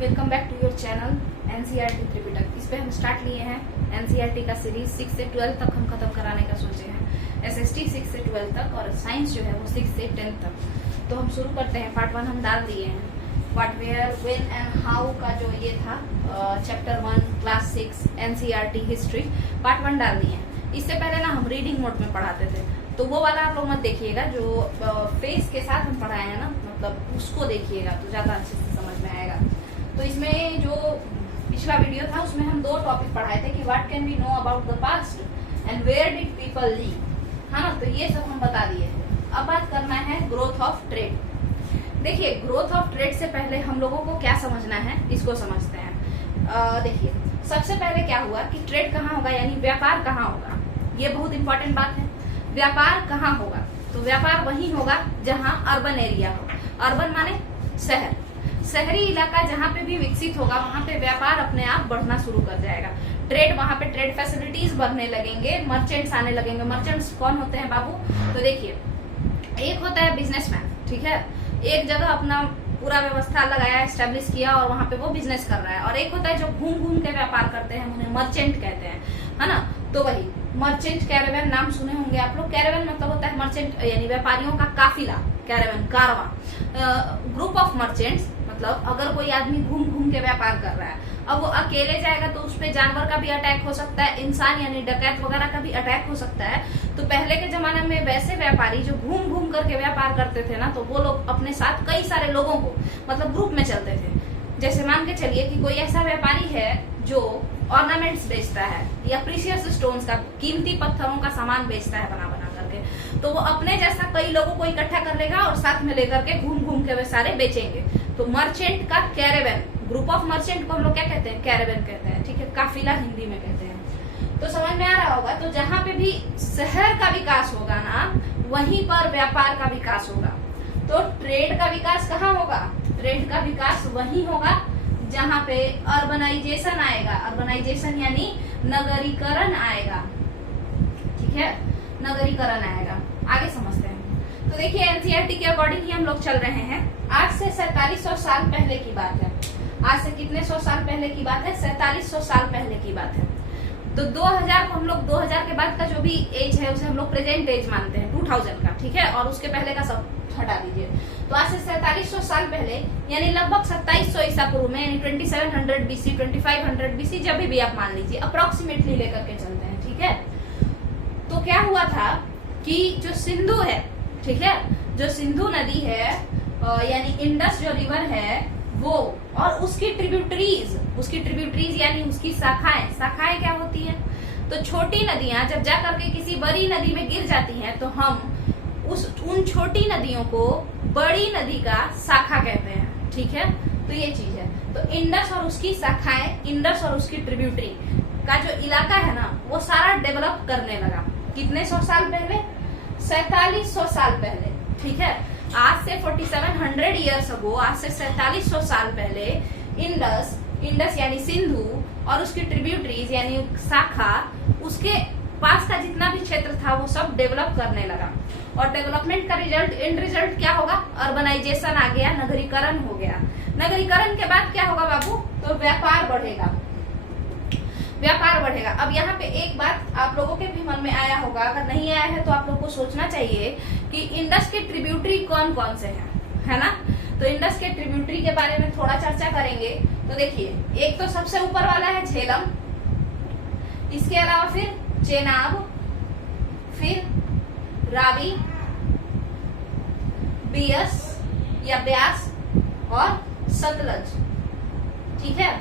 Welcome back to your channel NCERT Tripitaka. इस पे हम स्टार्ट लिए हैं एनसीईआरटी का सीरीज 6 से 12 तक हम खत्म कराने का सोचे हैं। एसएसटी 6 से 12 तक और साइंस जो है वो 6 से 10 तक। तो हम शुरू करते हैं। पार्ट 1 हम डाल दिए हैं। What, where, when and how का जो ये था chapter 1 class 6 NCERT history part 1 डाल दिए हैं। इससे पहले ना हम रीडिंग मोड में पढ़ाते थे, तो वो वाला आप लोग मत देखिएगा। जो फेस के साथ हम पढ़ाए हैं ना, मतलब उसको देखिएगा तो ज्यादा अच्छे से समझ में आएगा। तो इसमें जो पिछला वीडियो था उसमें हम 2 टॉपिक पढ़ाए थे कि what can we know about the past and where did people live, है ना। तो ये सब हम बता दिए थे। अब बात करना है ग्रोथ ऑफ ट्रेड। देखिए, ग्रोथ ऑफ ट्रेड से पहले हम लोगों को क्या समझना है, इसको समझते हैं। देखिए, सबसे पहले क्या हुआ कि ट्रेड कहाँ होगा, यानी व्यापार कहाँ होगा। ये बहुत इंपॉर्टेंट बात है। व्यापार कहाँ होगा, तो व्यापार वहीं होगा जहाँ अर्बन एरिया हो। अर्बन माने शहर, शहरी इलाका जहाँ पे भी विकसित होगा वहाँ पे व्यापार अपने आप बढ़ना शुरू कर जाएगा। ट्रेड, वहाँ पे ट्रेड फैसिलिटीज बढ़ने लगेंगे, मर्चेंट्स आने लगेंगे। मर्चेंट्स कौन होते हैं बाबू, तो देखिए, एक होता है बिजनेसमैन, ठीक है, एक जगह अपना पूरा व्यवस्था लगाया, एस्टेब्लिश किया और वहाँ पे वो बिजनेस कर रहा है। और एक होता है जो घूम घूम के व्यापार करते हैं, उन्हें मर्चेंट कहते हैं, है ना। तो वही मर्चेंट कैरावैन नाम सुने होंगे आप लोग। कैरावैन मतलब होता है मर्चेंट, यानी व्यापारियों का काफिला। Caravan Karwaan, group of merchants, मतलब अगर कोई आदमी घूम घूम के व्यापार कर रहा है, अब वो अकेले जाएगा तो उस पे जानवर का भी अटैक हो सकता है, इंसान यानी डकैत वगैरह का भी अटैक हो सकता है। तो पहले के जमाने में वैसे व्यापारी जो घूम घूम करके व्यापार करते थे ना, तो वो लोग अपने साथ कई सारे लोगों को, मतलब ग्रुप में चलते थे। जैसे मान के चलिए कि कोई ऐसा व्यापारी है जो ऑर्नामेंट्स बेचता है या प्रीशियस स्टोन्स का, कीमती पत्थरों का सामान बेचता है बना बना करके, तो वो अपने जैसा कई लोगों को इकट्ठा कर लेगा और साथ में लेकर के घूम घूम के वे सारे बेचेंगे। तो मर्चेंट का कैरावैन, ग्रुप ऑफ मर्चेंट को हम लोग क्या कहते हैं, कैरावैन कहते हैं, ठीक है, काफिला हिंदी में कहते हैं। तो समझ में आ रहा होगा। तो जहाँ पे भी शहर का विकास होगा ना, वहीं पर व्यापार का विकास होगा। तो ट्रेड का विकास कहाँ होगा, ट्रेड का विकास वहीं होगा जहाँ पे अर्बनाइजेशन आएगा। अर्बनाइजेशन यानी नगरीकरण आएगा, ठीक है, नगरीकरण आएगा। आगे समझते हैं। तो देखिए, एनसीईआरटी के अकॉर्डिंग ही हम लोग चल रहे हैं। आज से 4700 साल पहले की बात है। आज से कितने 100 साल पहले की बात है, 4700 साल पहले की बात है। तो 2000 को हम लोग, 2000 के बाद का जो भी एज है उसे हम लोग प्रेजेंट एज मानते हैं, 2000 का, ठीक है, और उसके पहले का सब हटा दीजिए। तो आज से 4700 साल पहले, यानी लगभग 2700 ईसा पूर्व में, यानी 2700 बीसी, 2500 बीसी, जब भी आप मान लीजिए, अप्रोक्सीमेटली लेकर के चलते हैं, ठीक है। तो क्या हुआ था कि जो सिंधु है, ठीक है, जो सिंधु नदी है, यानी इंडस जो रिवर है वो, और उसकी ट्रिब्यूटरीज यानी उसकी शाखाएं, शाखाएं क्या होती है, तो छोटी नदियां जब जा करके किसी बड़ी नदी में गिर जाती हैं, तो हम उन छोटी नदियों को बड़ी नदी का शाखा कहते हैं, ठीक है। तो ये चीज है। तो इंडस और उसकी शाखाएं, इंडस और उसकी ट्रिब्यूटरी का जो इलाका है ना, वो सारा डेवलप करने लगा। कितने 100 साल पहले, 4700 साल पहले, ठीक है। आज से 4700 ईयर्स अगो, आज से 4700 साल पहले इंडस यानी सिंधु और उसकी ट्रिब्यूटरीज यानी शाखा, उसके पास का जितना भी क्षेत्र था वो सब डेवलप करने लगा। और डेवलपमेंट का रिजल्ट, एंड रिजल्ट क्या होगा, अर्बनाइजेशन आ गया, नगरीकरण हो गया। नगरीकरण के बाद क्या होगा बाबू, तो व्यापार बढ़ेगा, व्यापार बढ़ेगा। अब यहाँ पे एक बात आप लोगों के भी मन में आया होगा, अगर नहीं आया है तो आप लोग को सोचना चाहिए कि इंडस के ट्रिब्यूटरी कौन कौन से हैं, है ना। तो इंडस के ट्रिब्यूटरी के बारे में थोड़ा चर्चा करेंगे। तो देखिए, एक तो सबसे ऊपर वाला है झेलम, इसके अलावा फिर चेनाब, फिर रावी, बियस या ब्यास और सतलज, ठीक है।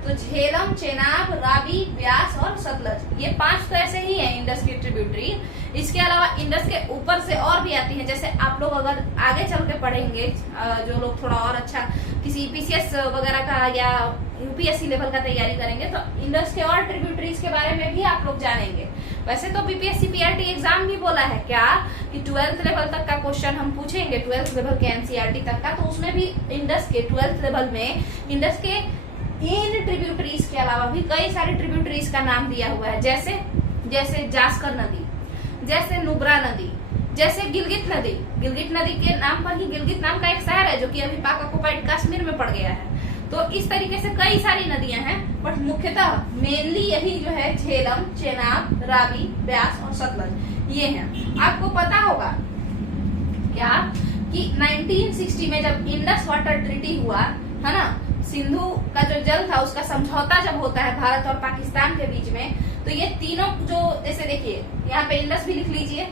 तो झेलम, चेनाब, रावी, ब्यास और सतलज, ये 5 तो ऐसे ही हैं इंडस की ट्रिब्यूटरी। इसके अलावा इंडस के ऊपर से और भी आती हैं। जैसे आप लोग अगर आगे चल के पढ़ेंगे, जो लोग थोड़ा और अच्छा किसी यूपीएससी वगैरह का या यूपीएससी लेवल का तैयारी करेंगे, तो इंडस के और ट्रिब्यूटरीज के बारे में भी आप लोग जानेंगे। वैसे तो बीपीएससी पीआरटी एग्जाम भी बोला है क्या कि 12th लेवल तक का क्वेश्चन हम पूछेंगे, 12th लेवल के एनसीईआरटी तक का। तो उसमें भी इंडस के 12th लेवल में इंडस के इन ट्रिब्यूटरीज के अलावा भी कई सारे ट्रिब्यूटरीज का नाम दिया हुआ है। जैसे जास्कर नदी, जैसे नुब्रा नदी, जैसे गिलगित नदी के नाम पर ही गिलगित नाम का एक शहर है जो कि अभी पाक ऑक्युपाइड कश्मीर में पड़ गया है। तो इस तरीके से कई सारी नदियां हैं, बट मुख्यतः मेनली यही जो है झेलम, चेनाब, रावी, ब्यास और सतलज ये हैं। आपको पता होगा क्या कि 1960 में जब इंडस वाटर ट्रीटी हुआ है ना, सिंधु का जो जल था उसका समझौता जब होता है भारत और पाकिस्तान के बीच में, तो ये तीनों जो, जैसे देखिए यहाँ पे इंडस भी लिख लीजिए,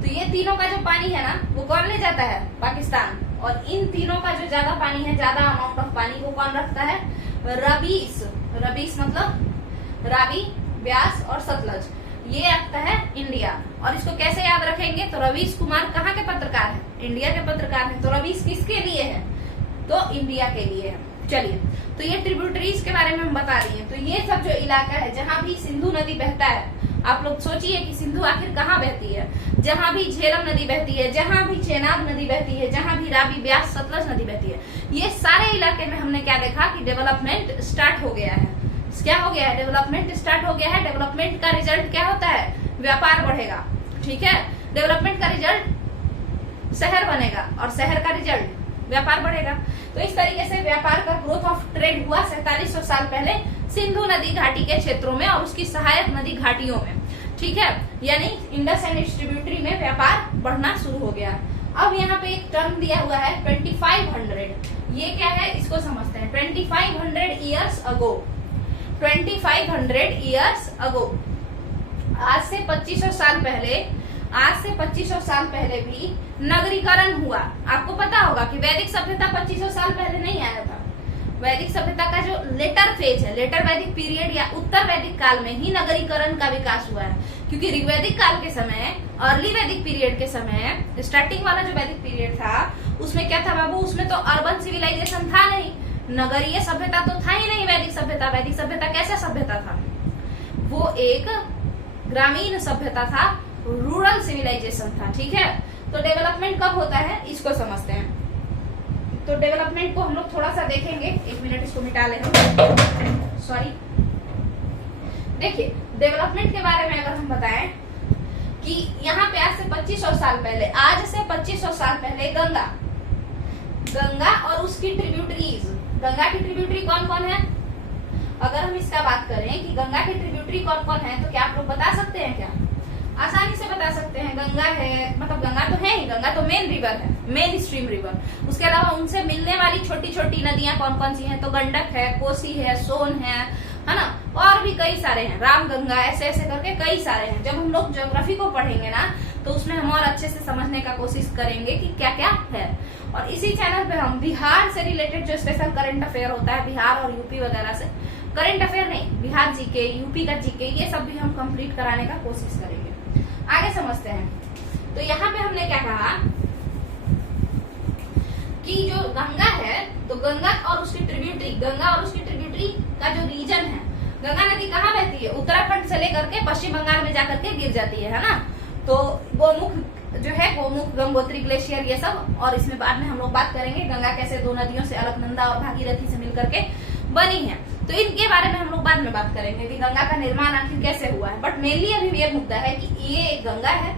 तो ये तीनों का जो पानी है ना वो कौन ले जाता है? पाकिस्तान। और इन तीनों का जो ज्यादा पानी है, ज्यादा अमाउंट ऑफ पानी को कौन रखता है? रबीस। रबीस मतलब रावी, ब्यास और सतलज, ये रखता है इंडिया। और इसको कैसे याद रखेंगे? तो रवीश कुमार कहाँ के पत्रकार है? इंडिया के पत्रकार हैं। तो रवीश किसके लिए है? तो इंडिया के लिए है। चलिए, तो ये ट्रिब्यूटरीज के बारे में हम बता रही हैं। तो ये सब जो इलाका है जहाँ भी सिंधु नदी बहता है, आप लोग सोचिए कि सिंधु आखिर कहाँ बहती है। जहाँ भी झेलम नदी बहती है, जहाँ भी चेनाब नदी बहती है, जहाँ भी रावी, ब्यास, सतलज नदी बहती है, ये सारे इलाके में हमने क्या देखा कि डेवलपमेंट स्टार्ट हो गया है। क्या हो गया है? डेवलपमेंट स्टार्ट हो गया है। डेवलपमेंट का रिजल्ट क्या होता है? व्यापार बढ़ेगा। ठीक है, डेवलपमेंट का रिजल्ट शहर बनेगा और शहर का रिजल्ट व्यापार बढ़ेगा। तो इस तरीके से व्यापार का ग्रोथ ऑफ ट्रेड हुआ 4700 साल पहले सिंधु नदी घाटी के क्षेत्रों में और उसकी सहायक नदी घाटियों में। ठीक है, यानी इंडस एंड इट्स ट्रिब्यूटरी में व्यापार बढ़ना शुरू हो गया। अब यहाँ पे एक टर्म दिया हुआ है 2500। ये क्या है इसको समझते हैं। 2500 ईयर्स अगो, 2500 ईयर्स अगो, आज से 2500 साल पहले, आज से 2500 साल पहले भी नगरीकरण हुआ। आपको पता होगा कि वैदिक सभ्यता 2500 साल पहले नहीं आया था। वैदिक सभ्यता का जो लेटर फेज है, लेटर वैदिक पीरियड या उत्तर वैदिक काल में ही नगरीकरण का विकास हुआ है। क्योंकि ऋग्वैदिक काल के समय, अर्ली वैदिक पीरियड के समय, स्टार्टिंग वाला जो वैदिक पीरियड था उसमें क्या था बाबू? उसमें तो अर्बन सिविलाइजेशन था नहीं, नगरीय सभ्यता तो था ही नहीं। वैदिक सभ्यता, वैदिक सभ्यता कैसा सभ्यता था? वो एक ग्रामीण सभ्यता था, रूरल सिविलाइजेशन था। ठीक है, तो डेवलपमेंट कब होता है इसको समझते हैं। तो डेवलपमेंट को हम लोग थोड़ा सा देखेंगे। एक मिनट, इसको मिटा ले, सॉरी। देखिए, डेवलपमेंट के बारे में अगर हम बताएं कि यहाँ पे आज से 2500 साल पहले, आज से 2500 साल पहले गंगा, गंगा और उसकी ट्रिब्यूटरीज, गंगा की ट्रिब्यूटरी कौन कौन है? अगर हम इसका बात करें कि गंगा की ट्रिब्यूटरी कौन कौन है, तो क्या आप लोग बता सकते हैं? क्या आसानी से बता सकते हैं? गंगा है, मतलब गंगा तो है ही, गंगा तो मेन रिवर है, मेन स्ट्रीम रिवर। उसके अलावा उनसे मिलने वाली छोटी छोटी नदियां कौन कौन सी हैं? तो गंडक है, कोसी है, सोन है ना, और भी कई सारे हैं, राम गंगा, ऐसे ऐसे करके कई सारे हैं। जब हम लोग ज्योग्राफी को पढ़ेंगे ना, तो उसमें हम और अच्छे से समझने का कोशिश करेंगे कि क्या क्या है। और इसी चैनल पे हम बिहार से रिलेटेड जो स्पेशल करंट अफेयर होता है, बिहार और यूपी वगैरह से, करंट अफेयर नहीं, बिहार जीके, यूपी का जीके, ये सब भी हम कंप्लीट कराने का कोशिश करेंगे। आगे समझते हैं। तो यहाँ पे हमने क्या कहा कि जो गंगा है, तो गंगा और उसकी ट्रिब्यूटरी, गंगा और उसकी ट्रिब्यूटरी का जो रीजन है, गंगा नदी कहाँ बहती है? उत्तराखंड से लेकर के पश्चिम बंगाल में जाकर के गिर जाती है ना। तो गोमुख जो है, गोमुख, गंगोत्री ग्लेशियर, ये सब, और इसमें बाद में हम लोग बात करेंगे गंगा कैसे दो नदियों से, अलकनंदा और भागीरथी से मिलकर के बनी है। तो इनके बारे में हम लोग बाद में बात करेंगे कि गंगा का निर्माण आखिर कैसे हुआ है। बट मेनली अभी ये मुद्दा है कि ये एक गंगा है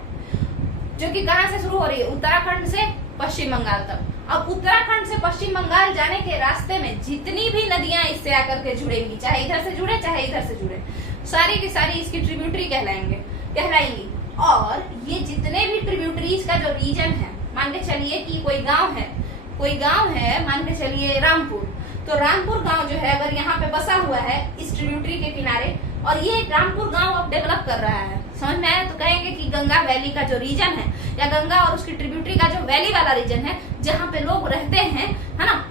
जो कि कहाँ से शुरू हो रही है? उत्तराखंड से पश्चिम बंगाल तक। अब उत्तराखंड से पश्चिम बंगाल जाने के रास्ते में जितनी भी नदियां इससे आकर के जुड़ेंगी, चाहे इधर से जुड़े चाहे इधर से जुड़े, सारी की सारी इसकी ट्रिब्यूटरी कहलाएंगी। और ये जितने भी ट्रिब्यूटरीज का जो रीजन है, मान के चलिए कि कोई गांव है, मान के चलिए रामपुर, तो रामपुर गांव जो है अगर यहाँ पे बसा हुआ है इस ट्रिब्यूटरी के किनारे, और ये रामपुर गांव अब डेवलप कर रहा है, समझ में आया? तो कहेंगे कि गंगा वैली का जो रीजन है, या गंगा और उसकी ट्रिब्यूटरी का जो वैली वाला रीजन है, जहाँ पे लोग रहते हैं, है ना,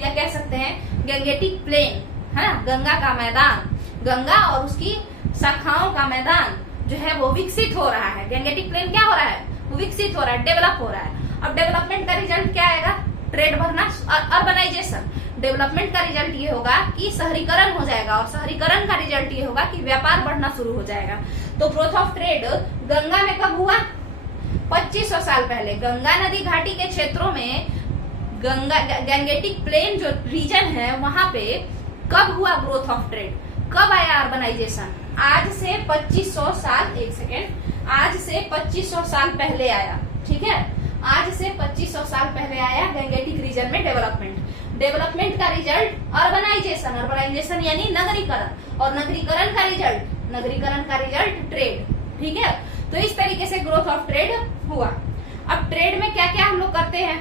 या कह सकते हैं गंगेटिक प्लेन, है ना, गंगा का मैदान, गंगा और उसकी शाखाओं का मैदान जो है वो विकसित हो रहा है। गंगेटिक प्लेन क्या हो रहा है? वो विकसित हो रहा है, डेवलप हो रहा है। अब डेवलपमेंट का रिजल्ट क्या आएगा? ट्रेड बढ़ना, अर्बनाइजेशन। डेवलपमेंट का रिजल्ट ये होगा कि शहरीकरण हो जाएगा, और शहरीकरण का रिजल्ट ये होगा कि व्यापार बढ़ना शुरू हो जाएगा। तो ग्रोथ ऑफ ट्रेड गंगा में कब हुआ? 2500 साल पहले। गंगा नदी घाटी के क्षेत्रों में, गंगेटिक प्लेन जो रीजन है वहां पे कब हुआ ग्रोथ ऑफ ट्रेड? कब आया अर्बनाइजेशन? आज से 2500 साल, एक सेकेंड, आज से 2500 साल पहले आया। ठीक है, आज से 2500 साल पहले आया गंगेटिक रीजन में डेवलपमेंट। डेवलपमेंट का रिजल्ट अर्बनाइजेशन, अर्बनाइजेशन यानी नगरीकरण, और नगरीकरण का रिजल्ट, नगरीकरण का रिजल्ट ट्रेड। ठीक है, तो इस तरीके से ग्रोथ ऑफ ट्रेड हुआ। अब ट्रेड में क्या क्या हम लोग करते हैं,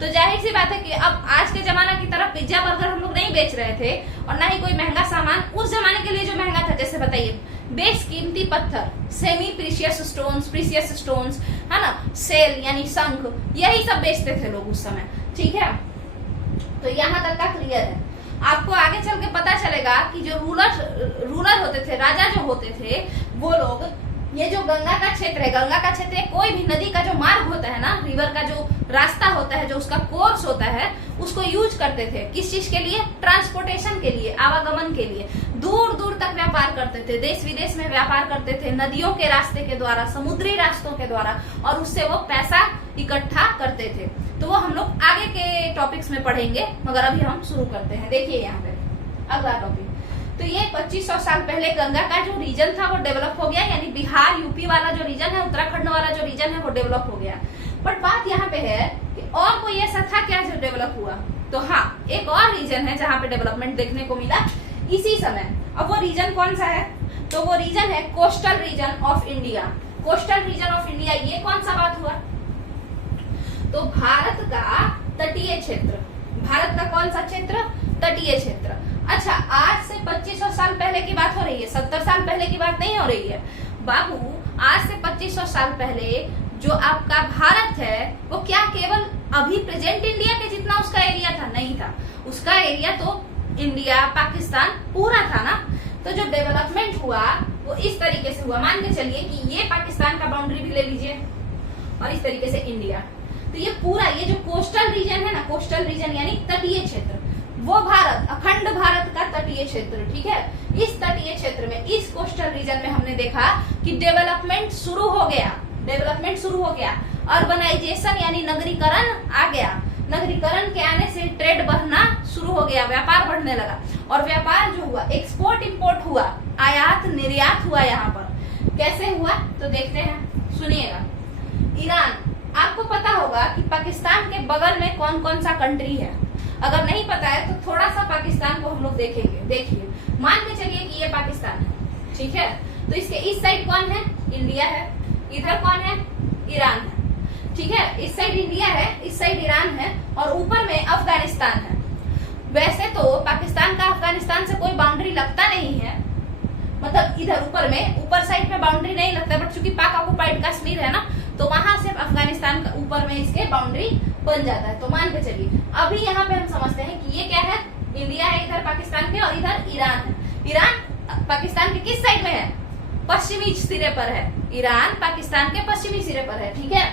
तो जाहिर सी बात है कि अब आज के जमाना की तरफ पिज्जा बर्गर हम लोग नहीं बेच रहे थे और ना ही कोई महंगा सामान। उस जमाने के लिए जो महंगा था, जैसे बताइए बेशकीमती पत्थर, सेमी प्रीशियस स्टोन्स, है ना, सेल यानी शंख, यही सब बेचते थे लोग उस समय। ठीक है, तो यहाँ तक का क्लियर है। आपको आगे चल के पता चलेगा कि जो रूलर होते थे, राजा जो होते थे, वो लोग ये जो गंगा का क्षेत्र है, गंगा का क्षेत्र कोई भी नदी का जो मार्ग होता है ना, रिवर का जो रास्ता होता है, जो उसका कोर्स होता है, उसको यूज करते थे। किस चीज के लिए? ट्रांसपोर्टेशन के लिए, आवागमन के लिए। दूर दूर तक व्यापार करते थे, देश विदेश में व्यापार करते थे, नदियों के रास्ते के द्वारा, समुद्री रास्तों के द्वारा, और उससे वो पैसा इकट्ठा करते थे। तो वो हम लोग आगे के टॉपिक्स में पढ़ेंगे, मगर अभी हम शुरू करते हैं। देखिए यहाँ पे अगला टॉपिक, तो ये 2500 साल पहले गंगा का जो रीजन था वो डेवलप हो गया, यानी बिहार यूपी वाला जो रीजन है, उत्तराखंड वाला जो रीजन है वो डेवलप हो गया। बट बात यहाँ पे है कि और कोई ऐसा था क्या जो डेवलप हुआ? तो हाँ, एक और रीजन है जहाँ पे डेवलपमेंट देखने को मिला इसी समय। अब वो रीजन कौन सा है? तो वो रीजन है coastal region of India. Coastal region of India, ये कौन सा बात हुआ? तो भारत का तटीय क्षेत्र, भारत का कौन सा क्षेत्र? तटीय क्षेत्र। अच्छा, आज से 2500 साल पहले की बात हो रही है, 70 साल पहले की बात नहीं हो रही है बाबू। आज से 2500 साल पहले जो आपका भारत है वो क्या केवल अभी प्रेजेंट इंडिया के जितना उसका एरिया था? नहीं था। उसका एरिया तो इंडिया, पाकिस्तान पूरा था ना। तो जो डेवलपमेंट हुआ वो इस तरीके से हुआ। मान के चलिए कि ये पाकिस्तान का बाउंड्री भी ले लीजिए और इस तरीके से इंडिया। तो ये पूरा ये जो कोस्टल रीजन है ना, कोस्टल रीजन यानी तटीय क्षेत्र, वो भारत, अखंड भारत का तटीय क्षेत्र। ठीक है, इस तटीय क्षेत्र में, इस कोस्टल रीजन में हमने देखा कि डेवलपमेंट शुरू हो गया, डेवलपमेंट शुरू हो गया। अर्बनाइजेशन यानी नगरीकरण आ गया। नगरीकरण के आने से ट्रेड बढ़ना शुरू हो गया, व्यापार बढ़ने लगा। और व्यापार जो हुआ, एक्सपोर्ट इंपोर्ट हुआ, आयात निर्यात हुआ। यहाँ पर कैसे हुआ तो देखते हैं, सुनिएगा। ईरान, आपको पता होगा कि पाकिस्तान के बगल में कौन कौन सा कंट्री है। अगर नहीं पता है तो थोड़ा सा पाकिस्तान को हम लोग देखेंगे। देखिए, मान के चलिए कि ये पाकिस्तान है, ठीक है, तो इसके इस साइड कौन है? इंडिया है। इधर कौन है? ईरान है। ठीक है, इस साइड इंडिया है, इस साइड ईरान है, और ऊपर में अफगानिस्तान है। वैसे तो पाकिस्तान का अफगानिस्तान से कोई बाउंड्री लगता नहीं है, मतलब इधर ऊपर में, ऊपर साइड में बाउंड्री नहीं लगता, बट चूंकि पाक ऑक्युपाइड कश्मीर है ना, तो वहां से अफगानिस्तान का ऊपर में इसके बाउंड्री बन जाता है। तो मान के चलिए अभी यहाँ पे हम समझते हैं कि ये क्या है? इंडिया है इधर पाकिस्तान के, और इधर ईरान है। ईरान पाकिस्तान के किस साइड में है? पश्चिमी सिरे पर है। ईरान पाकिस्तान के पश्चिमी सिरे पर है। ठीक है,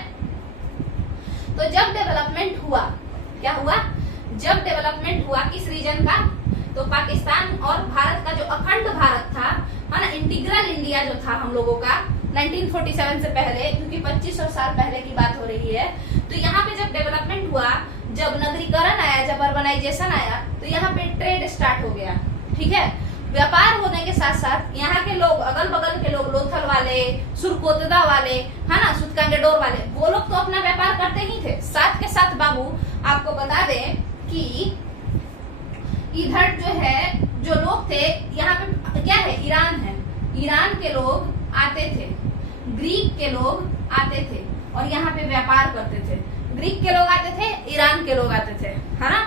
तो जब डेवलपमेंट हुआ, क्या हुआ? जब डेवलपमेंट हुआ किस रीजन का? तो पाकिस्तान और भारत का जो अखंड भारत था, है ना, इंटीग्रल इंडिया जो था हम लोगों का 1947 से पहले, क्योंकि 2500 साल पहले की बात हो रही है। तो यहाँ पे जब डेवलपमेंट हुआ, जब नगरीकरण आया, जब अर्बनाइजेशन आया, तो यहाँ पे ट्रेड स्टार्ट हो गया। ठीक है, व्यापार होने के साथ साथ यहाँ के लोग, अगल बगल के लोग, लोथल वाले, सुरकोतदा वाले, है ना, सुतकांगेडोर वाले, वो लोग तो अपना व्यापार करते ही थे। साथ के साथ बाबू आपको बता दें कि इधर जो है, जो लोग थे, यहाँ पे क्या है? ईरान है। ईरान के लोग आते थे, ग्रीक के लोग आते थे और यहाँ पे व्यापार करते थे। ग्रीक के लोग आते थे, ईरान के लोग आते थे, है ना,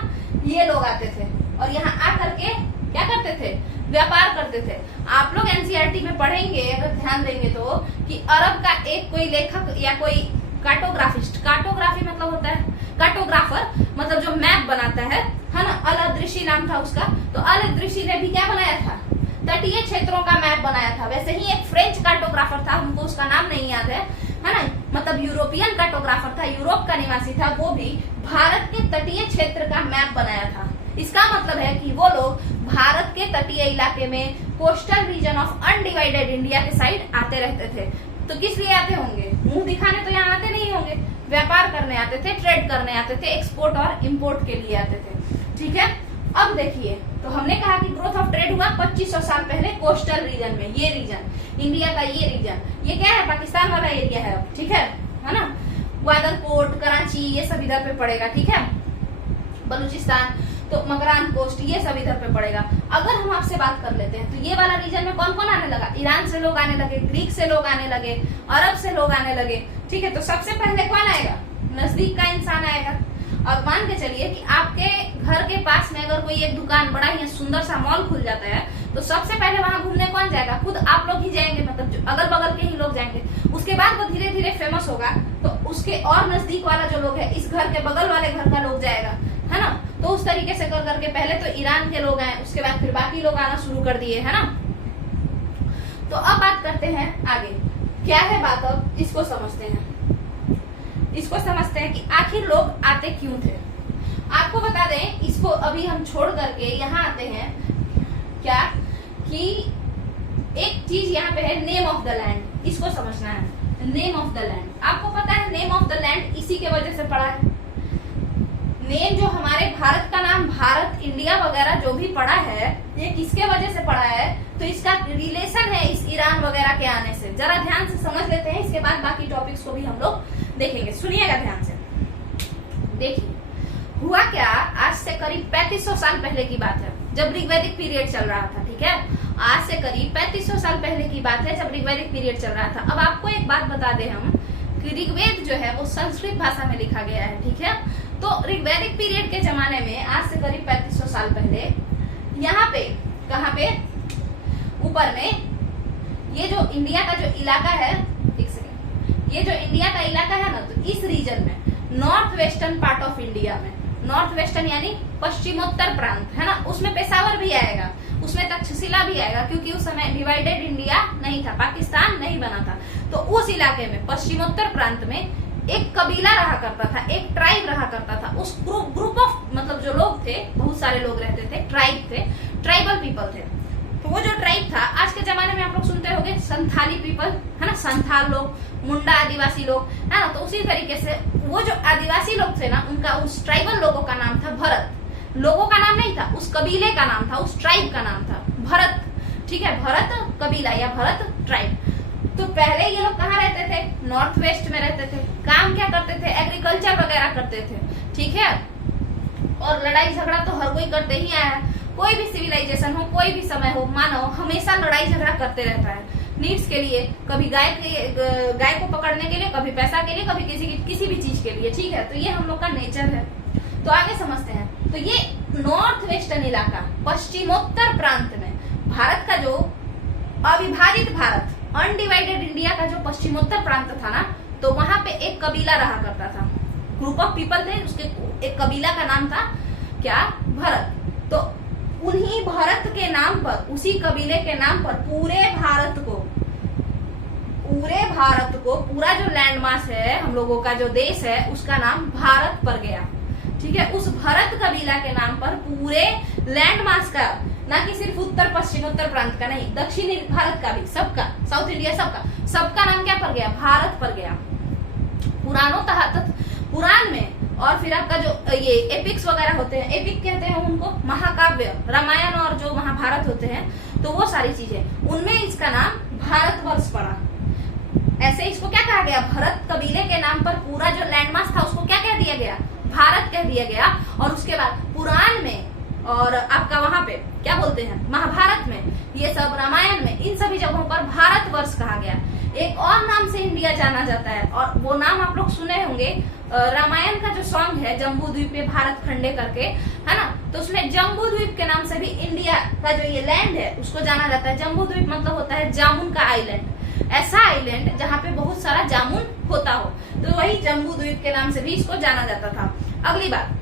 ये लोग आते थे और यहाँ आकर के क्या करते थे? व्यापार करते थे। आप लोग एनसीईआरटी में पढ़ेंगे, अगर ध्यान देंगे तो, कि अरब का एक कोई लेखक या कोई कार्टोग्राफिस्ट, कार्टोग्राफी मतलब होता है कार्टोग्राफर, मतलब जो मैप बनाता है ना, अल-अदृशी नाम था उसका। तो अल-अदृशी ने भी क्या बनाया था? तटीय क्षेत्रों का मैप बनाया था। वैसे ही एक फ्रेंच कार्टोग्राफर था, उनको उसका नाम नहीं याद है ना, मतलब यूरोपियन कार्टोग्राफर था, यूरोप का निवासी था, वो भी भारत के तटीय क्षेत्र का मैप बनाया था। इसका मतलब है कि वो लोग भारत के तटीय इलाके में, coastal region of undivided India के साइड आते रहते थे। तो किस लिए आते होंगे? मुंह दिखाने तो यहाँ आते नहीं होंगे, व्यापार करने आते थे, ट्रेड करने आते थे, एक्सपोर्ट और इम्पोर्ट के लिए आते थे। ठीक है, अब देखिए, तो हमने कहा कि ग्रोथ ऑफ ट्रेड हुआ 2500 साल पहले कोस्टल रीजन में। ये रीजन इंडिया का, ये रीजन, ये क्या है? पाकिस्तान वाला एरिया है। ठीक है ना, ग्वादरकोट, कराची, ये सब इधर पे पड़ेगा। ठीक है, बलूचिस्तान। तो मकरान कोस्ट ये सब इधर पे पड़ेगा। अगर हम आपसे बात कर लेते हैं तो ये वाला रीजन में कौन कौन आने लगा, ईरान से लोग आने लगे, ग्रीक से लोग आने लगे, अरब से लोग आने लगे, ठीक है। तो सबसे पहले कौन आएगा, नजदीक का इंसान आएगा। अब मान के चलिए कि आपके घर के पास में अगर कोई एक दुकान, बड़ा ही सुंदर सा मॉल खुल जाता है, तो सबसे पहले वहां घूमने कौन जाएगा, खुद आप लोग ही जाएंगे, मतलब अगल बगल के ही लोग जाएंगे। उसके बाद वो धीरे धीरे फेमस होगा तो उसके और नजदीक वाला जो लोग है, इस घर के बगल वाले घर का लोग जाएगा, है ना। तो उस तरीके से कर करके पहले तो ईरान के लोग आए, उसके बाद फिर बाकी लोग आना शुरू कर दिए, है ना। तो अब बात करते हैं आगे, क्या है बात, अब इसको समझते हैं। इसको समझते हैं कि आखिर लोग आते क्यों थे। आपको बता दें, इसको अभी हम छोड़ करके यहाँ आते हैं, क्या कि एक चीज यहाँ पे है, नेम ऑफ द लैंड, इसको समझना है। नेम ऑफ द लैंड, आपको पता है नेम ऑफ द लैंड इसी के वजह से पड़ा है। नेम जो हमारे भारत का नाम, भारत, इंडिया वगैरह जो भी पड़ा है, ये किसके वजह से पड़ा है, तो इसका रिलेशन है इस ईरान वगैरह के आने से। जरा ध्यान से समझ लेते हैं, इसके बाद बाकी टॉपिक्स को भी हम लोग देखेंगे, सुनिएगा ध्यान से। देखिए हुआ क्या, आज से करीब 3500 साल पहले की बात है, जब ऋग्वैदिक पीरियड चल रहा था, ठीक है। आज से करीब 3500 साल पहले की बात है, जब ऋग्वैदिक पीरियड चल रहा था। अब आपको एक बात बता दें हम कि ऋग्वेद जो है वो संस्कृत भाषा में लिखा गया है, ठीक है। तो ऋग्वैदिक पीरियड के जमाने में, आज से करीब 3500 साल पहले, यहाँ पे, कहाँ पे, ऊपर में ये जो इंडिया का जो इलाका है, एक सेकेंड, ये जो इंडिया का इलाका है ना, तो इस रीजन में, north western part of India में, नॉर्थ वेस्टर्न यानी पश्चिमोत्तर प्रांत, है ना, उसमें पेशावर भी आएगा, उसमें तक्षशिला भी आएगा, क्योंकि उस समय डिवाइडेड इंडिया नहीं था, पाकिस्तान नहीं बना था। तो उस इलाके में, पश्चिमोत्तर प्रांत में एक कबीला रहा करता था, एक ट्राइब रहा करता था। उस ग्रुप ऑफ, मतलब जो लोग थे, बहुत सारे लोग रहते थे, ट्राइब थे, ट्राइबल पीपल थे। तो वो जो ट्राइब था, आज के जमाने में आप लोग सुनते होंगे संथाली पीपल, है ना, संथाल लोग, मुंडा आदिवासी लोग, है ना। तो उसी तरीके से वो जो आदिवासी लोग थे ना, उनका, उस ट्राइबल लोगों का नाम था भरत। लोगों का नाम नहीं था, उस कबीले का नाम था, उस ट्राइब का नाम था भरत, ठीक है। भरत कबीला या भरत ट्राइब। तो पहले ये लोग कहाँ रहते थे, नॉर्थ वेस्ट में रहते थे। काम क्या करते थे, एग्रीकल्चर वगैरह करते थे, ठीक है। और लड़ाई झगड़ा तो हर कोई करते ही आया है, कोई भी सिविलाइजेशन हो, कोई भी समय हो, मानव हमेशा लड़ाई झगड़ा करते रहता है, नीड्स के लिए, कभी गाय को पकड़ने के लिए, कभी पैसा के लिए, कभी किसी भी चीज के लिए, ठीक है। तो ये हम लोग का नेचर है। तो आगे समझते हैं। तो ये नॉर्थ वेस्टर्न इलाका, पश्चिमोत्तर प्रांत में, भारत का जो अविभाजित भारत, अनडिवाइडेड इंडिया का जो पश्चिमोत्तर प्रांत था ना, तो वहां पे एक कबीला रहा करता था, ग्रुप ऑफ पीपल थे, उसके एक कबीला का नाम था क्या, भरत। तो उन्हीं भरत के नाम पर, उसी कबीले के नाम पर पूरे भारत को, पूरा जो लैंडमास है, हम लोगों का जो देश है, उसका नाम भारत पड़ गया, ठीक है। उस भरत कबीला के नाम पर पूरे लैंडमास का, ना कि सिर्फ उत्तर पश्चिमोत्तर प्रांत का नहीं, दक्षिणी भारत का भी, सबका, साउथ इंडिया सबका नाम क्या पड़ गया, भारत पड़ गया। पुराण में, और फिर आपका जो ये एपिक्स वगैरह होते हैं, एपिक कहते हैं उनको, महाकाव्य, रामायण और जो महाभारत होते हैं, तो वो सारी चीजें, उनमें इसका नाम भारतवर्ष पड़ा। ऐसे इसको क्या कहा गया, भरत कबीले के नाम पर पूरा जो लैंडमास था उसको क्या कह दिया गया, भारत कह दिया गया। और उसके बाद पुराण में, और आपका वहां पे क्या बोलते हैं, महाभारत में, ये सब रामायण में, इन सभी जगहों पर भारतवर्ष कहा गया। एक और नाम से इंडिया जाना जाता है, और वो नाम आप लोग सुने होंगे, रामायण का जो सॉन्ग है, जम्बू द्वीप पे भारत खंडे करके, है ना। तो उसमें जम्बू द्वीप के नाम से भी इंडिया का जो ये लैंड है उसको जाना जाता है। जम्बू द्वीप मतलब होता है जामुन का आइलैंड, ऐसा आइलैंड जहाँ पे बहुत सारा जामुन होता हो, तो वही जम्बू द्वीप के नाम से भी इसको जाना जाता था। अगली बात,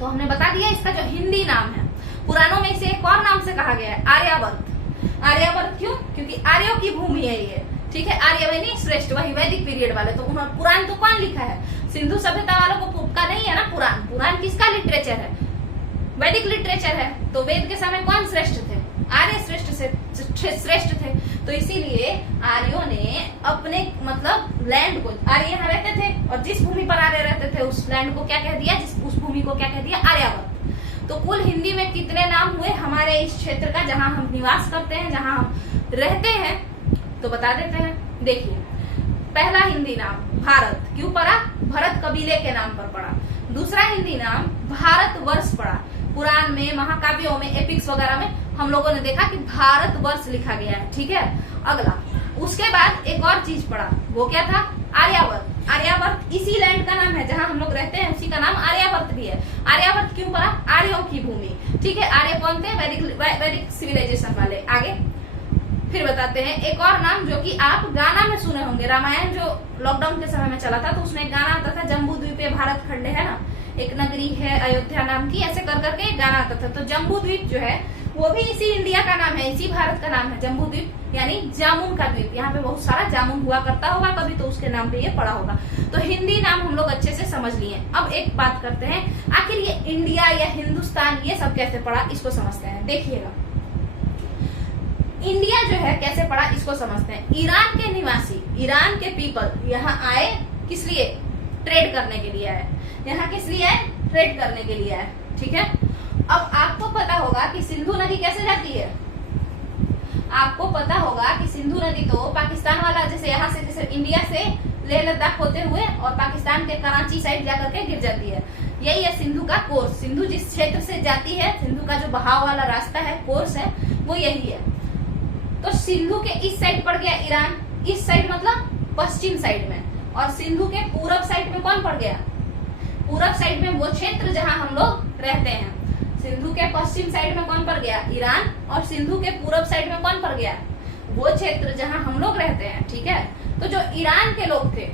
तो हमने बता दिया इसका जो हिंदी नाम है, पुराणों में इसे एक और नाम से कहा गया है, आर्यावर्त। आर्यावर्त क्यों, क्योंकि आर्यों की भूमि है ये, ठीक है। आर्यवैनिक श्रेष्ठ, वही वैदिक पीरियड वाले। तो उन्होंने पुराण तो कौन लिखा है, सिंधु सभ्यता वालों को का नहीं है ना पुराण। पुराण किसका लिटरेचर है, वैदिक लिटरेचर है। तो वेद के समय कौन श्रेष्ठ थे, आर्य श्रेष्ठ थे। तो इसीलिए आर्यों ने अपने, मतलब लैंड को, आर्य यहाँ रहते थे, और जिस भूमि पर आर्य रहते थे उस लैंड को क्या कह दिया, उस भूमि को क्या कह दिया, आर्यावर्त। तो कुल हिंदी में कितने नाम हुए हमारे इस क्षेत्र का, जहाँ हम निवास करते हैं, जहाँ हम रहते हैं, तो बता देते हैं। देखिए, पहला हिंदी नाम भारत क्यों पड़ा, भरत कबीले के नाम पर पड़ा। दूसरा हिंदी नाम भारतवर्ष पड़ा, पुराण में, महाकाव्यों में, एपिक्स वगैरह में हम लोगों ने देखा कि भारतवर्ष लिखा गया है। ठीक है, अगला उसके बाद एक और चीज पढ़ा, वो क्या था? आर्यावर्त। आर्यावर्त इसी लैंड का नाम है जहां हम लोग रहते हैं, उसी का नाम आर्यावर्त भी है। आर्यावर्त क्यों पढ़ा? आर्यों की भूमि। ठीक है, आर्य कौन थे? वैदिक सिविलाइजेशन वाले। आगे फिर बताते हैं एक और नाम जो कि आप गाना में सुने होंगे। रामायण जो लॉकडाउन के समय में चला था तो उसमें एक गाना आता था, जम्बू द्वीपीय भारत खंड है ना, एक नगरी है अयोध्या नाम की, ऐसे कर करके एक गाना आता था। तो जम्बू द्वीप जो है वो भी इसी इंडिया का नाम है, इसी भारत का नाम है जम्बू द्वीप, यानी जामुन का द्वीप। यहाँ पे बहुत सारा जामुन हुआ करता होगा कभी, तो उसके नाम पे ये पड़ा होगा। तो हिंदी नाम हम लोग अच्छे से समझ लिए। अब एक बात करते हैं, आखिर ये इंडिया या हिंदुस्तान ये सब कैसे पड़ा, इसको समझते हैं। देखिएगा, इंडिया जो है कैसे पड़ा इसको समझते हैं। ईरान के निवासी, ईरान के पीपल यहाँ आए, किस लिए? ट्रेड करने के लिए आए। यहाँ किस लिए आए? ट्रेड करने के लिए आए। ठीक है, अब आपको पता होगा कि सिंधु नदी कैसे जाती है। आपको पता होगा कि सिंधु नदी तो पाकिस्तान वाला, जैसे यहाँ से, जैसे इंडिया से लेह लद्दाख होते हुए और पाकिस्तान के कराची साइड जाकर के गिर जाती है। यही है सिंधु का कोर्स। सिंधु जिस क्षेत्र से जाती है, सिंधु का जो बहाव वाला रास्ता है, कोर्स है, वो यही है। तो सिंधु के इस साइड पड़ गया ईरान, इस साइड मतलब पश्चिम साइड में, और सिंधु के पूरब साइड में कौन पड़ गया? पूरब साइड में वो क्षेत्र जहां हम लोग रहते हैं। सिंधु के पश्चिम साइड में कौन पड़ गया? ईरान, और सिंधु के पूरब साइड में कौन पड़ गया? वो क्षेत्र जहां हम लोग रहते हैं। ठीक है, तो जो ईरान के लोग थे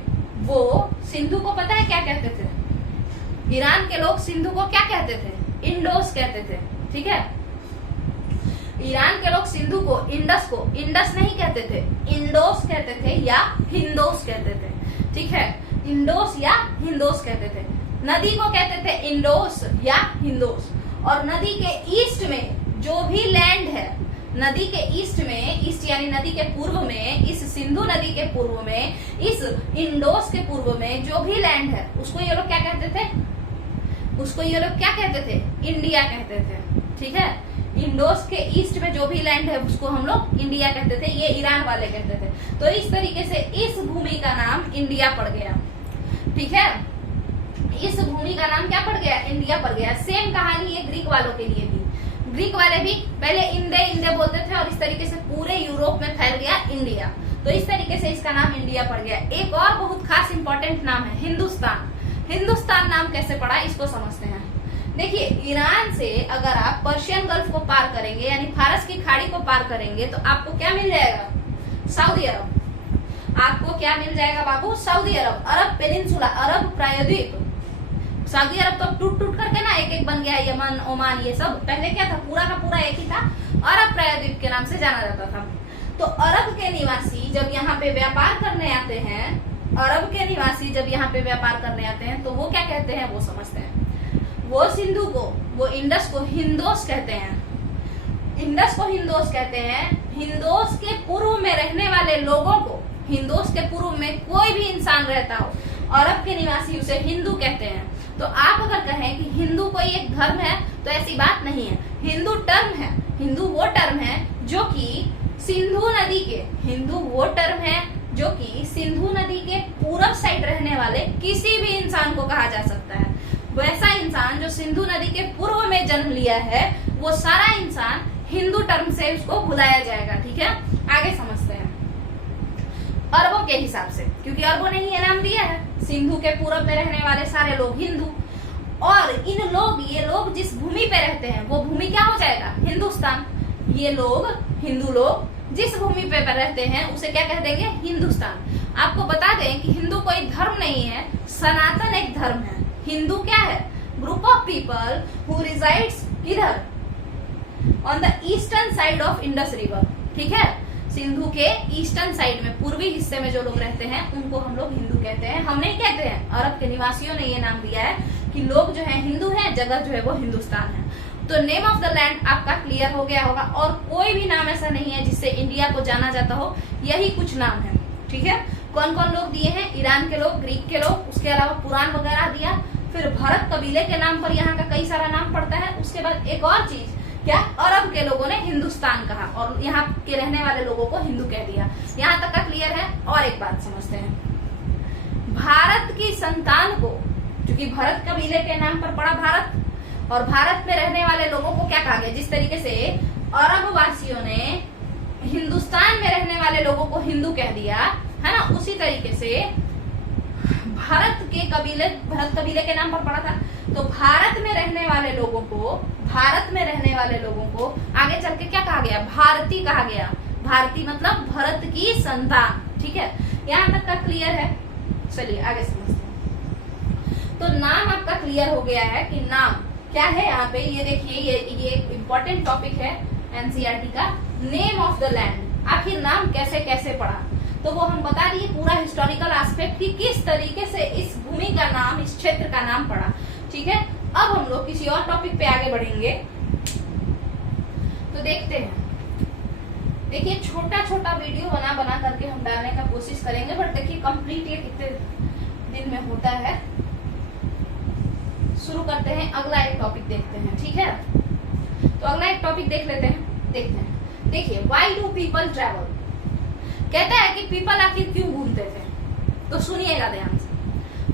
वो सिंधु को पता है क्या कहते थे? ईरान के लोग सिंधु को क्या कहते थे? इंडोस कहते थे। ठीक है, ईरान के लोग सिंधु को, इंडस को इंडस नहीं कहते थे, इंडोस कहते थे या हिंदोस कहते थे। ठीक है, इंडोस या हिंदोस कहते थे। नदी को कहते थे इंडोस या हिंदोस। और नदी के ईस्ट में जो भी लैंड है, नदी के ईस्ट में, ईस्ट यानी नदी के पूर्व में, इस सिंधु नदी के पूर्व में, इस इंडोस के पूर्व में जो भी लैंड है उसको ये लोग क्या कहते थे? उसको ये लोग क्या कहते थे? इंडिया कहते थे। ठीक है, इंडोस के ईस्ट में जो भी लैंड है उसको हम लोग इंडिया कहते थे, ये ईरान वाले कहते थे। तो इस तरीके से इस भूमि का नाम इंडिया पड़ गया। ठीक है, इस भूमि का नाम क्या पड़ गया? इंडिया पड़ गया। सेम कहानी है ग्रीक वालों के लिए भी। ग्रीक वाले भी पहले इंदे इंदे बोलते थे और इस तरीके से पूरे यूरोप में फैल गया इंडिया, तो इस तरीके से इसका नाम इंडिया पड़ गया। एक और बहुत खास इंपॉर्टेंट नाम है हिंदुस्तान। हिंदुस्तान नाम कैसे पड़ा इसको समझते हैं। देखिए, ईरान से अगर आप पर्शियन गल्फ को पार करेंगे, यानी फारस की खाड़ी को पार करेंगे, तो आपको क्या मिल जाएगा? सऊदी अरब। आपको क्या मिल जाएगा बाबू? सऊदी अरब, अरब पेनिनसुला, अरब प्रायद्वीप। सऊदी अरब तो टूट टूट करके ना एक एक बन गया, यमन, ओमान, ये सब। पहले क्या था? पूरा का पूरा एक ही था, अरब प्रायद्वीप के नाम से जाना जाता था। तो अरब के निवासी जब यहाँ पे व्यापार करने आते हैं, अरब के निवासी जब यहाँ पे व्यापार करने आते हैं, तो वो क्या कहते हैं वो समझते हैं। वो सिंधु को, वो इंडस को हिंदोस कहते हैं। इंडस को हिंदोस कहते हैं। हिंदोस के पूर्व में रहने वाले लोगों को, हिंदोस के पूर्व में कोई भी इंसान रहता हो, अरब के निवासी उसे हिंदू कहते हैं। तो आप अगर कहें कि हिंदू कोई एक धर्म है, तो ऐसी बात नहीं है। हिंदू टर्म है, हिंदू वो टर्म है जो कि सिंधु नदी के, हिंदू वो टर्म है जो कि सिंधु नदी के पूरब साइड रहने वाले किसी भी इंसान को कहा जा सकता है। वैसा इंसान जो सिंधु नदी के पूर्व में जन्म लिया है, वो सारा इंसान हिंदू टर्म से उसको बुलाया जाएगा। ठीक है, आगे समझते हैं। अरबों के हिसाब से, क्योंकि अरबों ने ही ये नाम दिया है, सिंधु के पूरब में रहने वाले सारे लोग हिंदू, और इन लोग, ये लोग जिस भूमि पे रहते हैं वो भूमि क्या हो जाएगा? हिंदुस्तान। ये लोग, हिंदू लोग जिस भूमि पे रहते हैं उसे क्या कह देंगे? हिंदुस्तान। आपको बता दें कि हिंदू कोई धर्म नहीं है, सनातन एक धर्म है। हिंदू क्या है? Group of people who resides किधर? On the eastern side of Indus river. ठीक है, सिंधु के ईस्टर्न साइड में, पूर्वी हिस्से में जो लोग रहते हैं उनको हम लोग हिंदू कहते हैं। हम नहीं कहते हैं, अरब के निवासियों ने ये नाम दिया है कि लोग जो है हिंदू हैं, जगह जो है वो हिंदुस्तान है। तो नेम ऑफ द लैंड आपका क्लियर हो गया होगा, और कोई भी नाम ऐसा नहीं है जिससे इंडिया को जाना जाता हो, यही कुछ नाम है। ठीक है, कौन कौन लोग दिए हैं? ईरान के लोग, ग्रीक के लोग, उसके अलावा पुराण वगैरह दिया, फिर भरत कबीले के नाम पर यहाँ का कई सारा नाम पड़ता है। उसके बाद एक और चीज, क्या? अरब के लोगों ने हिंदुस्तान कहा और यहाँ के रहने वाले लोगों को हिंदू कह दिया। यहाँ तक का क्लियर है। और एक बात समझते हैं, भारत की संतान को, क्योंकि भरत कबीले के नाम पर पड़ा भारत, और भारत में रहने वाले लोगों को क्या कहा गया, जिस तरीके से अरब वासियों ने हिंदुस्तान में रहने वाले लोगों को हिंदू कह दिया है ना, उसी तरीके से भरत कबीले के नाम पर पड़ा था। तो भारत में रहने वाले लोगों को आगे चल के क्या कहा गया, भारती कहा गया। भारती मतलब भरत की संतान। ठीक है, यहाँ तक का क्लियर है। चलिए आगे समझते हैं। तो नाम आपका क्लियर हो गया है कि नाम क्या है। यहाँ पे ये देखिए, ये इम्पोर्टेंट टॉपिक है एनसीईआरटी का, नेम ऑफ द लैंड। आखिर नाम कैसे कैसे पड़ा, तो वो हम बता दिए पूरा हिस्टोरिकल एस्पेक्ट कि किस तरीके से इस भूमि का नाम, इस क्षेत्र का नाम पड़ा। ठीक है, अब हम लोग किसी और टॉपिक पे आगे बढ़ेंगे। तो देखते हैं, देखिए छोटा छोटा वीडियो बना करके हम डालने का कोशिश करेंगे, बट देखिए कंप्लीट ये कितने दिन में होता है। शुरू करते हैं, अगला एक टॉपिक देखते हैं। ठीक है, तो अगला एक टॉपिक देख लेते हैं, देखते हैं। देखिए, व्हाई डू पीपल ट्रैवल, कहता है कि पीपल आखिर क्यों घूमते थे। तो सुनिएगा ध्यान से,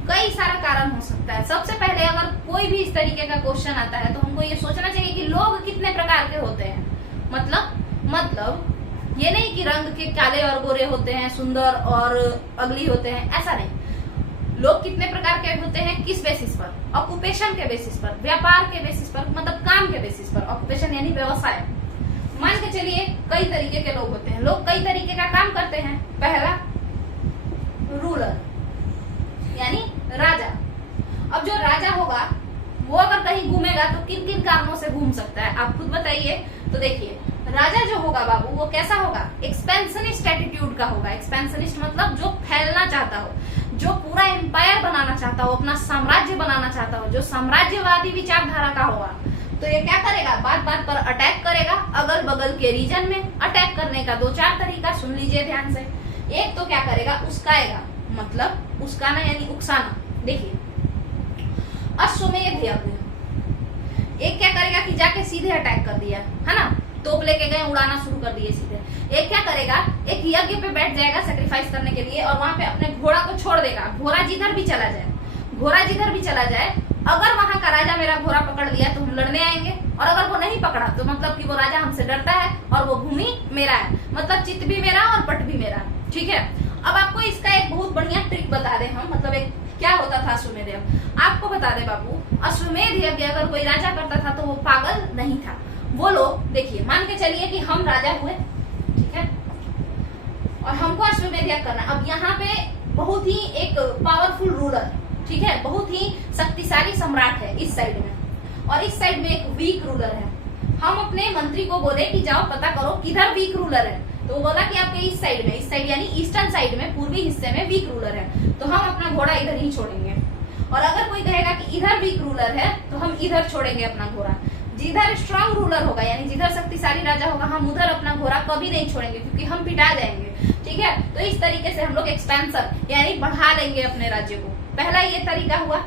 कई सारा कारण हो सकता है। सबसे पहले अगर कोई भी इस तरीके का क्वेश्चन आता है तो हमको ये सोचना चाहिए कि लोग कितने प्रकार के होते हैं। मतलब ये नहीं कि रंग के काले और गोरे होते हैं, सुंदर और अगली होते हैं, ऐसा नहीं। लोग कितने प्रकार के होते हैं, किस बेसिस पर, ऑक्यूपेशन के बेसिस पर, व्यापार के बेसिस पर, मतलब काम के बेसिस पर। ऑक्यूपेशन यानी व्यवसाय। मान के चलिए कई तरीके के लोग होते हैं, लोग कई तरीके का काम करते हैं। पहला रूलर यानी राजा। अब जो राजा होगा वो अगर कहीं घूमेगा तो किन किन कारणों से घूम सकता है, आप खुद बताइए। तो देखिए, राजा जो होगा बाबू, वो कैसा होगा, एक्सपेंशनिस्ट एटीट्यूड का होगा। एक्सपेंशनिस्ट मतलब जो फैलना चाहता हो, जो पूरा एम्पायर बनाना चाहता हो, अपना साम्राज्य बनाना चाहता हो, जो साम्राज्यवादी विचारधारा का होगा। तो ये क्या करेगा, बात बात पर अटैक करेगा। अगल बगल के रीजन में अटैक करने का 2-4 तरीका सुन लीजिए ध्यान से। एक तो क्या करेगा, उस्काएगा, मतलब उस्काना यानी उकसाना। देखिए, अश्वमेध यज्ञ, एक क्या करेगा कि जाके सीधे अटैक कर दिया, है ना, तोप लेके गए, उड़ाना शुरू कर दिए सीधे। एक क्या करेगा, एक यज्ञ पे बैठ जाएगा सेक्रीफाइस करने के लिए, और वहां पे अपने घोड़ा को छोड़ देगा। घोड़ा जिधर भी चला जाए, अगर वहां का राजा मेरा घोड़ा पकड़ लिया तो हम लड़ने आएंगे, और अगर वो नहीं पकड़ा तो मतलब कि वो राजा हमसे डरता है और वो भूमि मेरा है, मतलब चित्त भी मेरा और पट भी मेरा। ठीक है, अब आपको इसका एक बहुत बढ़िया ट्रिक बता दें हम, मतलब एक क्या होता था अश्वमेध यज्ञ, आपको बता दे बाबू। अश्वमेध यज्ञ अगर कोई राजा करता था तो वो पागल नहीं था। वो लोग, देखिए मान के चलिए कि हम राजा हुए, ठीक है, और हमको अश्वमेध यज्ञ करना। अब यहाँ पे बहुत ही एक पावरफुल रूलर, ठीक है, बहुत ही शक्तिशाली सम्राट है इस साइड में, और इस साइड में एक वीक रूलर है। हम अपने मंत्री को बोले कि जाओ पता करो किधर वीक रूलर है, तो वो बोला कि आपके इस साइड यानी ईस्टर्न साइड में, पूर्वी हिस्से में वीक रूलर है, तो हम अपना घोड़ा इधर ही छोड़ेंगे। और अगर कोई कहेगा कि इधर वीक रूलर है तो हम इधर छोड़ेंगे अपना घोड़ा। जिधर स्ट्रांग रूलर होगा यानी जिधर शक्तिशाली राजा होगा, हम उधर अपना घोड़ा कभी नहीं छोड़ेंगे, क्योंकि हम पिटा जाएंगे। ठीक है, तो इस तरीके से हम लोग एक्सपेंशन यानी बढ़ा लेंगे अपने राज्य को। पहला ये तरीका हुआ।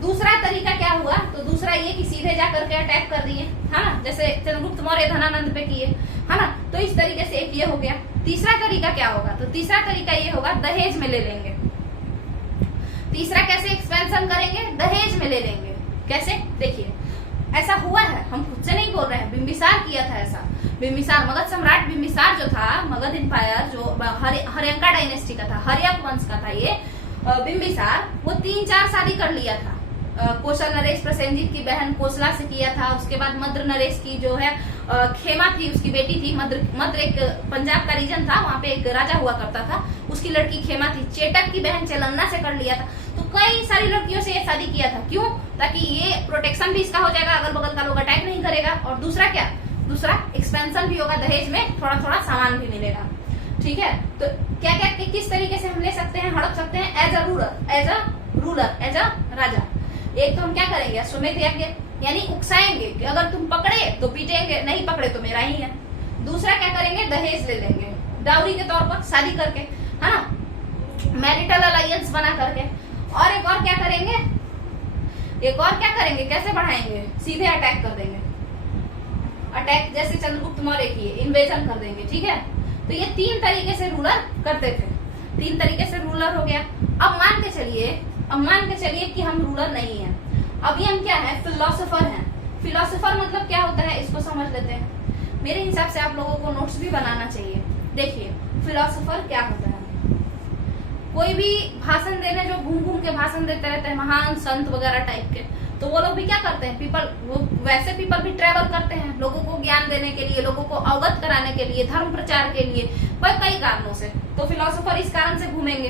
दूसरा तरीका क्या हुआ, तो दूसरा ये कि सीधे जा करके अटैक कर दिए, है ना, जैसे चंद्रगुप्त मौर्य धनानंद पे किए, है ना, तो इस तरीके से एक ये हो गया। तीसरा तरीका क्या होगा, तो तीसरा तरीका ये होगा, दहेज में ले लेंगे। तीसरा कैसे एक्सपेंशन करेंगे, दहेज में ले लेंगे। कैसे, देखिए ऐसा हुआ है, हम खुद से नहीं बोल रहे हैं, बिंबिसार किया था ऐसा। बिंबिसार, मगध सम्राट बिंबिसार जो था, मगध एम्पायर जो हर्यंका डायनेस्टी का था, हर्यक वंश का था ये बिंबिसार, वो 3-4 शादी कर लिया था। कौशल नरेश प्रसेनजीत की बहन कोसला से किया था। उसके बाद मद्र नरेश की जो है खेमा थी, उसकी बेटी थी। मद्र एक पंजाब का रीजन था, वहां पे एक राजा हुआ करता था, उसकी लड़की खेमा थी। चेटक की बहन चेलन्ना से कर लिया था। तो कई सारी लड़कियों से ये शादी किया था। क्यों, ताकि ये प्रोटेक्शन भी इसका हो जाएगा, अगल बगल का लोग अटैक नहीं करेगा, और दूसरा क्या, दूसरा एक्सपेंशन भी होगा, दहेज में थोड़ा थोड़ा सामान भी मिलेगा। ठीक है, तो क्या क्या किस तरीके से हम ले सकते हैं, हड़प सकते हैं, as a ruler, as a raja. एक तो हम क्या करेंगे, अश्वमेध यज्ञ यानी उकसाएंगे कि अगर तुम पकड़े तो पीटेंगे, नहीं पकड़े तो मेरा ही है। दूसरा क्या करेंगे, दहेज ले लेंगे, डाउरी के तौर पर शादी करके, है ना, मैरिटल अलायंस बना करके। और एक और क्या करेंगे, कैसे बढ़ाएंगे, सीधे अटैक कर देंगे। अटैक जैसे चंद्रगुप्त मौर्य किए, इन्वेजन कर देंगे। ठीक है, तो ये 3 तरीके से रूलर करते थे। 3 तरीके से रूलर हो गया। अब मान के चलिए कि हम रूलर नहीं है, अभी हम क्या है, फिलोसोफर हैं। फिलोसोफर मतलब क्या होता है इसको समझ लेते हैं। मेरे हिसाब से आप लोगों को नोट्स भी बनाना चाहिए। देखिए फिलोसोफर क्या होता है, कोई भी भाषण देने जो घूम घूम के भाषण देते रहते हैं, महान संत वगैरह टाइप के, तो वो लोग भी क्या करते हैं, वैसे पीपल भी ट्रेवल करते हैं लोगों को ज्ञान देने के लिए, लोगों को अवगत कराने के लिए, धर्म प्रचार के लिए, कई कारणों से। तो फिलोसोफर इस कारण से घूमेंगे।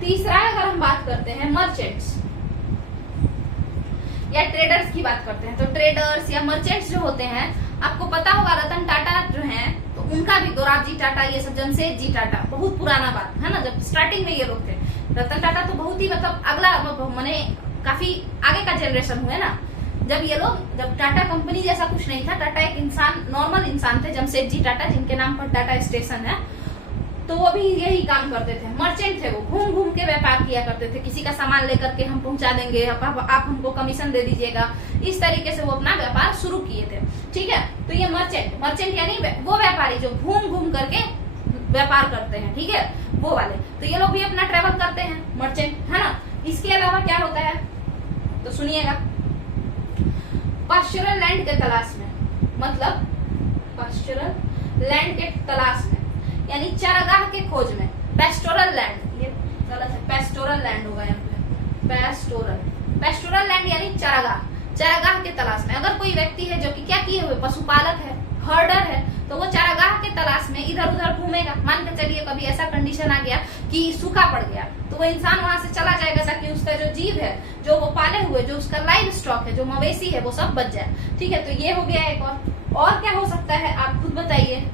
तीसरा अगर हम बात करते हैं मर्चेंट्स या ट्रेडर्स की बात करते हैं, तो ट्रेडर्स या मर्चेंट्स जो होते हैं, आपको पता होगा रतन टाटा जो हैं, तो उनका भी दोराबजी टाटा, ये सब जमशेदजी टाटा, बहुत पुराना बात है ना, जब स्टार्टिंग में ये लोग थे। रतन टाटा तो बहुत ही मतलब अगला माने काफी आगे का जनरेशन हुए ना, जब टाटा कंपनी जैसा कुछ नहीं था, टाटा एक इंसान, नॉर्मल इंसान थे, जमशेदजी टाटा जिनके नाम पर टाटा स्टेशन है, तो वो भी यही काम करते थे। मर्चेंट थे, वो घूम घूम के व्यापार किया करते थे, किसी का सामान लेकर के हम पहुंचा देंगे, आप हमको कमीशन दे दीजिएगा, इस तरीके से वो अपना व्यापार शुरू किए थे। ठीक है, तो ये मर्चेंट यानी वो व्यापारी जो घूम घूम करके व्यापार करते हैं, ठीक है, वो वाले। तो ये लोग भी अपना ट्रेवल करते हैं, मर्चेंट, है ना। इसके अलावा क्या होता है तो सुनिएगा, पास्चुरल लैंड के तलाश में, मतलब पास्चुरल लैंड के तलाश में यानी चारागाह के खोज में। पेस्टोरल लैंड, ये गलत है, पेस्टोरल लैंड होगा यहाँ पे, पेस्टोरल लैंड यानी चारागाह के तलाश में। अगर कोई व्यक्ति है जो कि क्या किए हुए पशुपालक है, हर्डर है, तो वो चारागाह के तलाश में इधर उधर घूमेगा। मान के चलिए कभी ऐसा कंडीशन आ गया कि सूखा पड़ गया, तो वो इंसान वहां से चला जाएगा ताकि उसका जो जीव है, जो वो पाले हुए, जो उसका लाइव स्टॉक है, जो मवेशी है, वो सब बच जाए। ठीक है, तो ये हो गया एक और क्या हो सकता है आप खुद बताइए।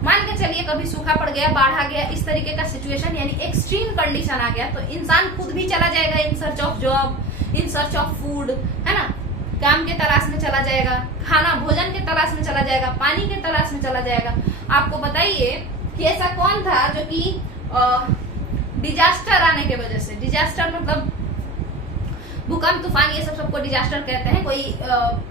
मान के चलिए कभी सूखा पड़ गया, बाढ़ आ गया, इस तरीके का सिचुएशन यानी एक्सट्रीम कंडीशन आ गया, तो इंसान खुद भी चला जाएगा in search of job, in search of food, है ना, काम के तलाश में चला जाएगा, खाना भोजन के तलाश में चला जाएगा, पानी के तलाश में चला जाएगा। आपको बताइए कि ऐसा कौन था जो कि डिजास्टर आने के वजह से, डिजास्टर मतलब भूकंप, तूफान, ये सबको डिजास्टर कहते हैं, कोई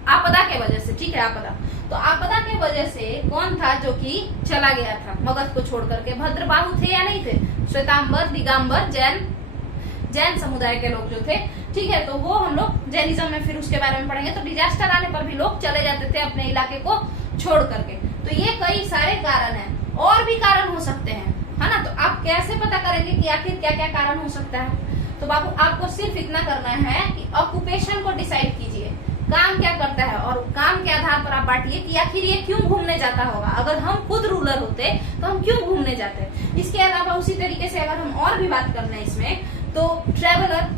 आपदा के वजह से, ठीक है, आपदा। तो आपदा के वजह से कौन था जो कि चला गया था मगध को छोड़ करके? भद्रबाहु थे या नहीं थे? श्वेतांबर, दिगंबर, जैन समुदाय के लोग जो थे, ठीक है, तो वो हम लोग जैनिज्म में फिर उसके बारे में पढ़ेंगे। तो डिजास्टर आने पर भी लोग चले जाते थे अपने इलाके को छोड़ करके। तो ये कई सारे कारण हैं, और भी कारण हो सकते हैं, है ना। तो आप कैसे पता करेंगे कि आखिर क्या क्या कारण हो सकता है? तो बाबू आपको सिर्फ इतना करना है कि ऑक्यूपेशन को डिसाइड कीजिए, काम क्या करता है, और काम के आधार पर आप बांटिए कि आखिर ये क्यों घूमने जाता होगा। अगर हम खुद रूलर होते तो हम क्यों घूमने जाते। इसके अलावा उसी तरीके से अगर हम और भी बात करना है इसमें, तो ट्रेवलर,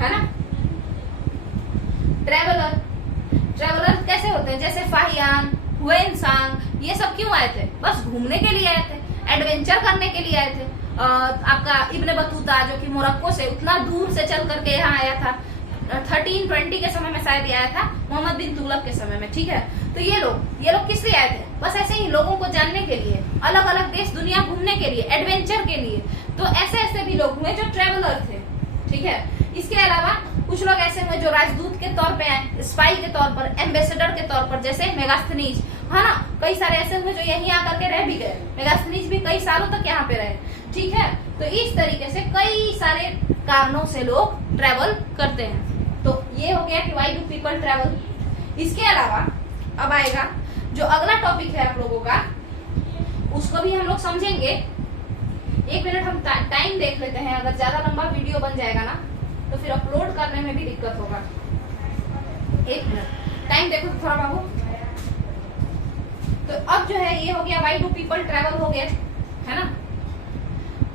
है ना, ट्रेवलर कैसे होते हैं? जैसे फाहियान, हुएनसांग, ये सब क्यों आए थे? बस घूमने के लिए आए थे, एडवेंचर करने के लिए आए थे। आपका इब्न बतूता जो कि मोरक्को से उतना दूर से चल करके यहाँ आया था, 1320 के समय में शायद आया था, मोहम्मद बिन तुगलक के समय में, ठीक है। तो ये लोग किस लिए आए थे? बस ऐसे ही लोगों को जानने के लिए, अलग अलग देश दुनिया घूमने के लिए, एडवेंचर के लिए। तो ऐसे भी लोग हुए जो ट्रेवलर थे, ठीक है। इसके अलावा कुछ लोग ऐसे हुए जो राजदूत के तौर पे आए, स्पाई के तौर पर, एम्बेसडर के तौर पर, जैसे मेगास्थनीज, है ना। कई सारे ऐसे हुए जो यहीं आकर के रह भी गए, मेगास्थनीज भी कई सालों तक यहाँ पे रहे, ठीक है। तो इस तरीके से कई सारे कारणों से लोग ट्रेवल करते हैं। तो ये हो गया कि व्हाई डू पीपल ट्रेवल। इसके अलावा अब आएगा जो अगला टॉपिक है आप लोगों का, उसको भी हम लोग समझेंगे। एक मिनट हम टाइम देख लेते हैं, अगर ज्यादा लंबा वीडियो बन जाएगा ना तो फिर अपलोड करने में भी दिक्कत होगा। एक मिनट टाइम देखो तो थोड़ा बाबू। तो अब जो है ये हो गया व्हाई डू पीपल ट्रेवल हो गया, है ना।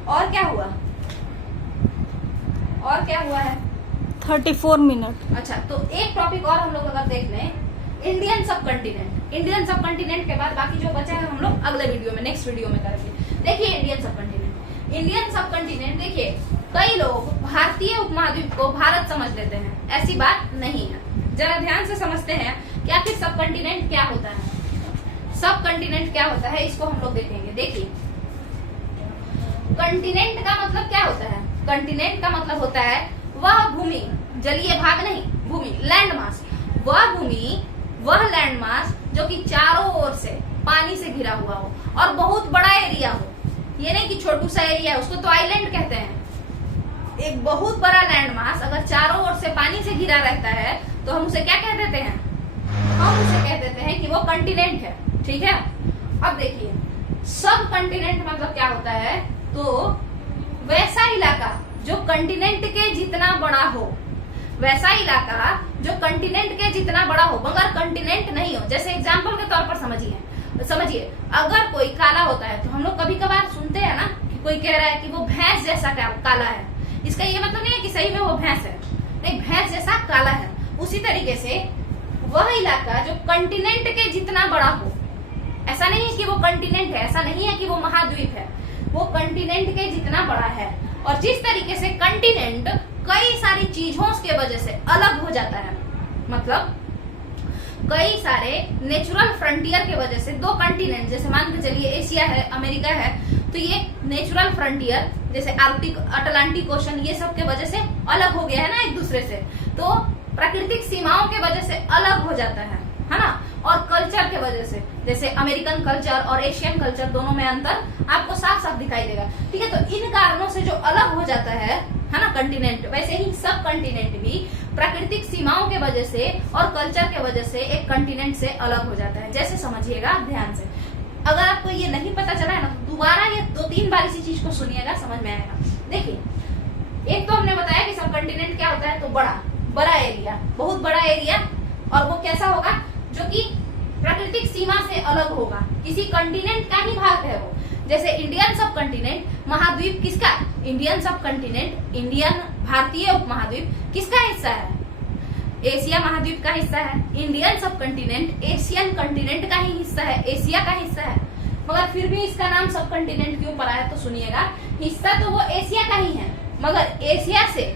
और क्या हुआ है? 34 मिनट। अच्छा, तो एक टॉपिक और हम लोग अगर देख लें, इंडियन सब कंटिनेंट के बाद बाकी जो बचा है हम लोग अगले वीडियो में, नेक्स्ट वीडियो में करेंगे। देखिए इंडियन सब कंटिनेंट, देखिए कई लोग भारतीय उपमहाद्वीप को भारत समझ लेते हैं, ऐसी बात नहीं है। जरा ध्यान से समझते हैं कि आखिर सब कंटिनेंट क्या होता है। सब कंटिनेंट क्या होता है इसको हम लोग देखेंगे। देखिए कंटिनेंट का मतलब क्या होता है? कंटिनेंट का मतलब होता है वह भूमि, जलीय भाग नहीं, भूमि, लैंड मास, वह लैंड मास जो कि चारों ओर से पानी से घिरा हुआ हो और बहुत बड़ा एरिया हो। ये नहीं कि छोटू सा एरिया है, उसको तो आइलैंड कहते हैं। एक बहुत बड़ा लैंड मास अगर चारों ओर से पानी से घिरा रहता है तो हम उसे क्या कह देते हैं? हम उसे कह देते हैं कि वो कंटिनेंट है। ठीक है, अब देखिए सब कंटिनेंट मतलब क्या होता है, तो वैसा इलाका जो कंटिनेंट के जितना बड़ा हो, वैसा इलाका जो कंटिनेंट के जितना बड़ा हो मगर कंटिनेंट नहीं हो। जैसे एग्जांपल के तौर पर समझिए अगर कोई काला होता है तो हम लोग कभी कभार सुनते हैं ना कि कोई कह रहा है कि वो भैंस जैसा काला है। इसका ये मतलब नहीं है कि सही में वो भैंस है, नहीं, भैंस जैसा काला है। उसी तरीके से वह इलाका जो कंटिनेंट के जितना बड़ा हो, ऐसा नहीं है कि वो कंटिनेंट है, ऐसा नहीं है कि वो महाद्वीप है, वो कंटिनेंट के जितना बड़ा है। और जिस तरीके से कंटिनेंट कई सारी चीजों के वजह से अलग हो जाता है, मतलब कई सारे नेचुरल फ्रंटियर के वजह से दो कंटिनेंट, जैसे मान के चलिए एशिया है, अमेरिका है, तो ये नेचुरल फ्रंटियर जैसे आर्कटिक, अटलांटिक ओशन, ये सब के वजह से अलग हो गया है ना एक दूसरे से, तो प्राकृतिक सीमाओं के वजह से अलग हो जाता है ना। और कल्चर के वजह से, जैसे अमेरिकन कल्चर और एशियन कल्चर, दोनों में अंतर आपको साफ साफ दिखाई देगा। ठीक है, तो इन कारणों से जो अलग हो जाता है ना कंटिनेंट, वैसे ही सब कंटिनेंट भी प्राकृतिक सीमाओं के वजह से और कल्चर के वजह से एक कंटिनेंट से अलग हो जाता है। जैसे समझिएगा ध्यान से, अगर आपको ये नहीं पता चला है ना तो दोबारा ये 2-3 बार इसी चीज को सुनिएगा, समझ में आएगा। देखिए एक तो हमने बताया कि सब कंटिनेंट क्या होता है, तो बड़ा एरिया, बहुत बड़ा एरिया, और वो कैसा होगा, जो कि प्राकृतिक सीमा से अलग होगा, किसी कंटिनेंट का ही भाग है वो। जैसे इंडियन सब कंटिनेंट, महाद्वीप किसका, इंडियन सब कंटिनेंट, इंडियन भारतीय उपमहाद्वीप किसका हिस्सा है, एशिया महाद्वीप का हिस्सा है। इंडियन सब कंटिनेंट एशियन कंटिनेंट का ही हिस्सा है, एशिया का हिस्सा है, मगर फिर भी इसका नाम सब कंटिनेंट क्यों पड़ा है, तो सुनिएगा, हिस्सा तो वो एशिया का ही है, मगर एशिया से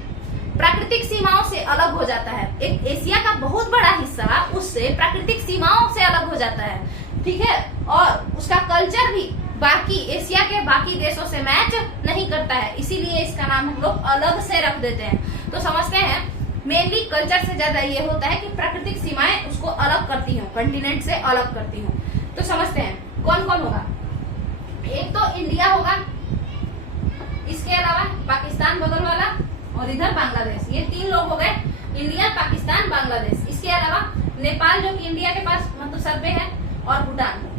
प्राकृतिक सीमाओं से अलग हो जाता है। एक एशिया का बहुत बड़ा हिस्सा उससे प्राकृतिक सीमाओं से अलग हो जाता है। ठीक है, और उसका कल्चर भी बाकी एशिया के बाकी देशों से मैच नहीं करता है, इसीलिए इसका नाम हम लोग अलग से रख देते हैं। तो समझते हैं मेनली कल्चर से ज्यादा ये होता है कि प्राकृतिक सीमाएं उसको अलग करती हूँ, कंटिनेंट से अलग करती हूँ। तो समझते हैं कौन कौन होगा, एक तो इंडिया होगा, इसके अलावा पाकिस्तान बगल वाला, और इधर बांग्लादेश, ये 3 लोग हो गए, इंडिया, पाकिस्तान, बांग्लादेश। इसके अलावा नेपाल जो कि इंडिया के पास मतलब सर पे है, और भूटान,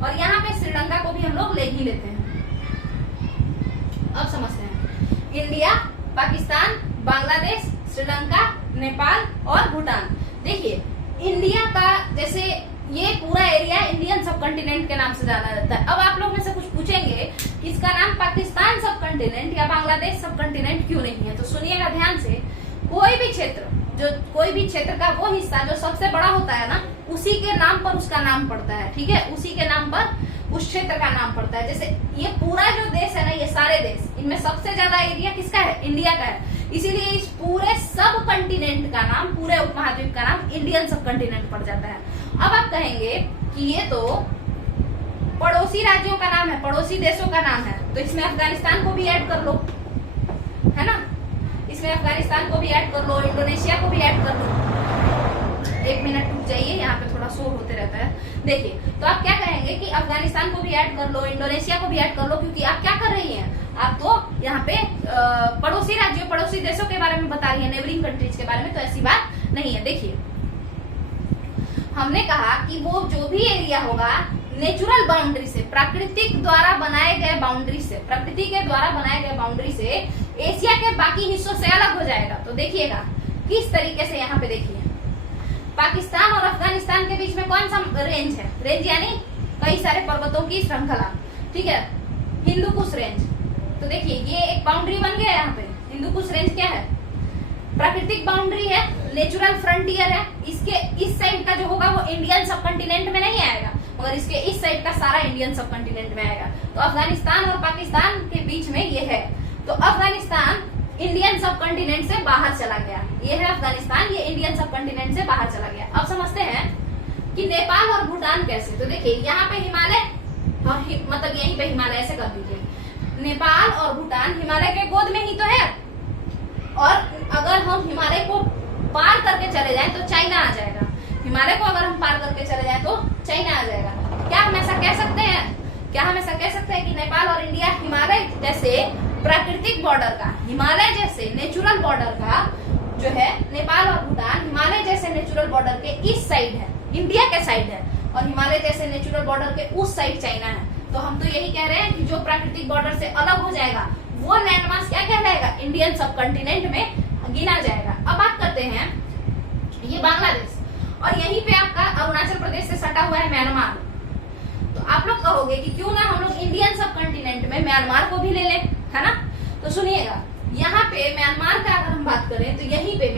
और यहाँ पे श्रीलंका को भी हम लोग ले ही लेते हैं। अब समझते हैं इंडिया, पाकिस्तान, बांग्लादेश, श्रीलंका, नेपाल और भूटान। देखिए इंडिया का जैसे ये पूरा एरिया इंडियन सब कंटिनेंट के नाम से जाना जाता है। अब आप लोग में से कुछ पूछेंगे कि इसका नाम पाकिस्तान सब कंटिनेंट या बांग्लादेश सब कंटिनेंट क्यों नहीं है, तो सुनिएगा ध्यान से, कोई भी क्षेत्र का वो हिस्सा जो सबसे बड़ा होता है ना, उसी के नाम पर उसका नाम पड़ता है। ठीक है, उसी के नाम पर उस क्षेत्र का नाम पड़ता है। जैसे ये पूरा जो देश है ना, ये सारे देश, इनमें सबसे ज्यादा एरिया किसका है, इंडिया का है, इसीलिए इस पूरे सब कंटिनेंट का नाम, पूरे उपमहाद्वीप का नाम इंडियन सब कंटिनेंट पड़ जाता है। अब आप कहेंगे कि ये तो पड़ोसी राज्यों का नाम है, पड़ोसी देशों का नाम है, तो इसमें अफगानिस्तान को भी ऐड कर लो, है ना, इसमें अफगानिस्तान को भी ऐड कर लो, इंडोनेशिया को भी ऐड कर लो। 1 मिनट रुक जाइए, यहाँ पे थोड़ा शोर होते रहता है। देखिए तो आप क्या कहेंगे कि अफगानिस्तान को भी ऐड कर लो, इंडोनेशिया को भी ऐड कर लो, क्योंकि आप क्या कर रही हैं, आप तो यहाँ पे पड़ोसी राज्यों, पड़ोसी देशों के बारे में बता रही है, नेबरिंग कंट्रीज के बारे में, तो ऐसी बात नहीं है। देखिए हमने कहा कि वो जो भी एरिया होगा नेचुरल बाउंड्री से, प्राकृतिक द्वारा बनाए गए बाउंड्री से, प्रकृति के द्वारा बनाए गए बाउंड्री से एशिया के बाकी हिस्सों से अलग हो जाएगा। तो देखिएगा किस तरीके से, यहाँ पे देखिए पाकिस्तान और अफगानिस्तान के बीच में कौन सा रेंज है, रेंज यानी कई सारे पर्वतों की श्रृंखला, ठीक है, हिंदू कुश रेंज। तो देखिए ये एक बाउंड्री बन गया यहाँ पे, हिंदू कुश रेंज क्या है, प्राकृतिक बाउंड्री है, नेचुरल फ्रंटियर है। इसके इस साइड का जो होगा वो इंडियन सब कंटिनेंट में नहीं आएगा, मगर इसके इस साइड का सारा इंडियन सब कंटिनेंट में आएगा। तो अफगानिस्तान और पाकिस्तान के बीच में ये है, तो अफगानिस्तान इंडियन सब कंटिनेंट से बाहर चला गया, ये है अफगानिस्तान, ये इंडियन सब कंटिनेंट से बाहर चला गया। अब समझते हैं कि नेपाल और भूटान कैसे। तो देखिए यहाँ पे हिमालय, मतलब यहीं पे हिमालय, ऐसे कर दीजिए, नेपाल और भूटान हिमालय के गोद में ही तो है, और अगर हम हिमालय को पार करके चले जाएं तो चाइना आ जाएगा, हिमालय को अगर हम पार करके चले जाएं तो चाइना आ जाएगा। क्या हम ऐसा कह सकते हैं, क्या हम ऐसा कह सकते हैं कि नेपाल और इंडिया हिमालय जैसे प्राकृतिक बॉर्डर का, हिमालय जैसे नेचुरल बॉर्डर का जो है नेपाल और भूटान हिमालय जैसे नेचुरल बॉर्डर के इस साइड है, इंडिया के साइड है, और हिमालय जैसे नेचुरल बॉर्डर के उस साइड चाइना है। तो हम तो यही कह रहे हैं कि जो प्राकृतिक बॉर्डर से अलग हो जाएगा वो लैंडमास क्या कहलाएगा, इंडियन सब कंटिनेंट में गिना जाएगा। अब बात करते हैं ये बांग्लादेश, और यहीं पे आपका अरुणाचल प्रदेश से सटा हुआ है म्यांमार। तो आप लोग कहोगे कि क्यों ना हम लोग इंडियन सब कंटिनेंट में म्यांमार को भी ले लें, है ना। तो सुनिएगा, यहाँ पे म्यांमार का अगर हम बात करें तो यहीं पे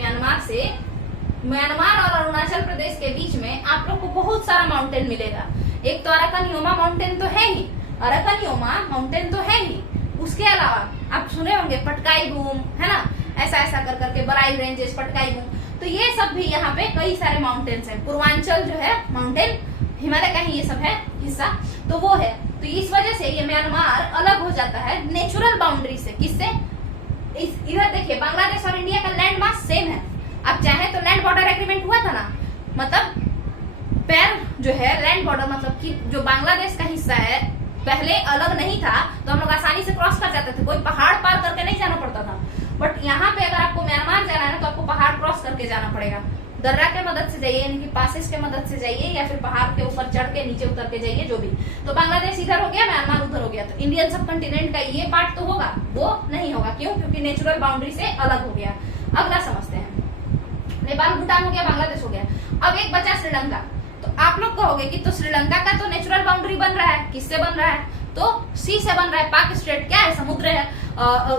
म्यांमार और अरुणाचल प्रदेश के बीच में आप लोग को बहुत सारा माउंटेन मिलेगा। एक तो अराकन योमा माउंटेन तो है ही, अराकन योमा माउंटेन तो है ही, उसके अलावा आप सुने होंगे पटकाई बूम, है ना, ऐसा ऐसा कर करके बराई रेंजेस, पटकाई बूम, तो ये सब भी यहाँ पे कई सारे माउंटेन्स हैं। पूर्वांचल जो है माउंटेन हिमालय का ही ये सब है हिस्सा, तो वो है। तो इस वजह से ये म्यांमार अलग हो जाता है नेचुरल बाउंड्री से। किससे? इधर देखिए बांग्लादेश और इंडिया का लैंड मास सेम है। अब चाहे तो लैंड बॉर्डर एग्रीमेंट हुआ था ना, मतलब पैर जो है लैंड बॉर्डर, मतलब कि जो बांग्लादेश का हिस्सा है पहले अलग नहीं था, तो हम लोग आसानी से क्रॉस कर जाते थे, कोई पहाड़ पार करके नहीं जाना पड़ता था। बट यहाँ पे अगर आपको म्यांमार जाना है तो आपको पहाड़ क्रॉस करके जाना पड़ेगा। दर्रा के मदद से जाइए, यानी कि पासेस के मदद से जाइए, या फिर पहाड़ के ऊपर चढ़ के नीचे उतर के जाइए, जो भी। तो बांग्लादेश इधर हो गया, म्यांमार उधर हो गया, तो इंडियन सब कंटिनेंट का ये पार्ट तो होगा, वो नहीं होगा। क्यों? क्योंकि नेचुरल बाउंड्री से अलग हो गया। अगला समझते हैं, नेपाल भूटान हो गया, बांग्लादेश हो गया। अब एक बचा श्रीलंका। तो आप लोग कहोगे कि तो श्रीलंका का तो नेचुरल बाउंड्री बन रहा है, किससे बन रहा है? तो सी से बन रहा है। पाक स्टेट क्या है? समुद्र है,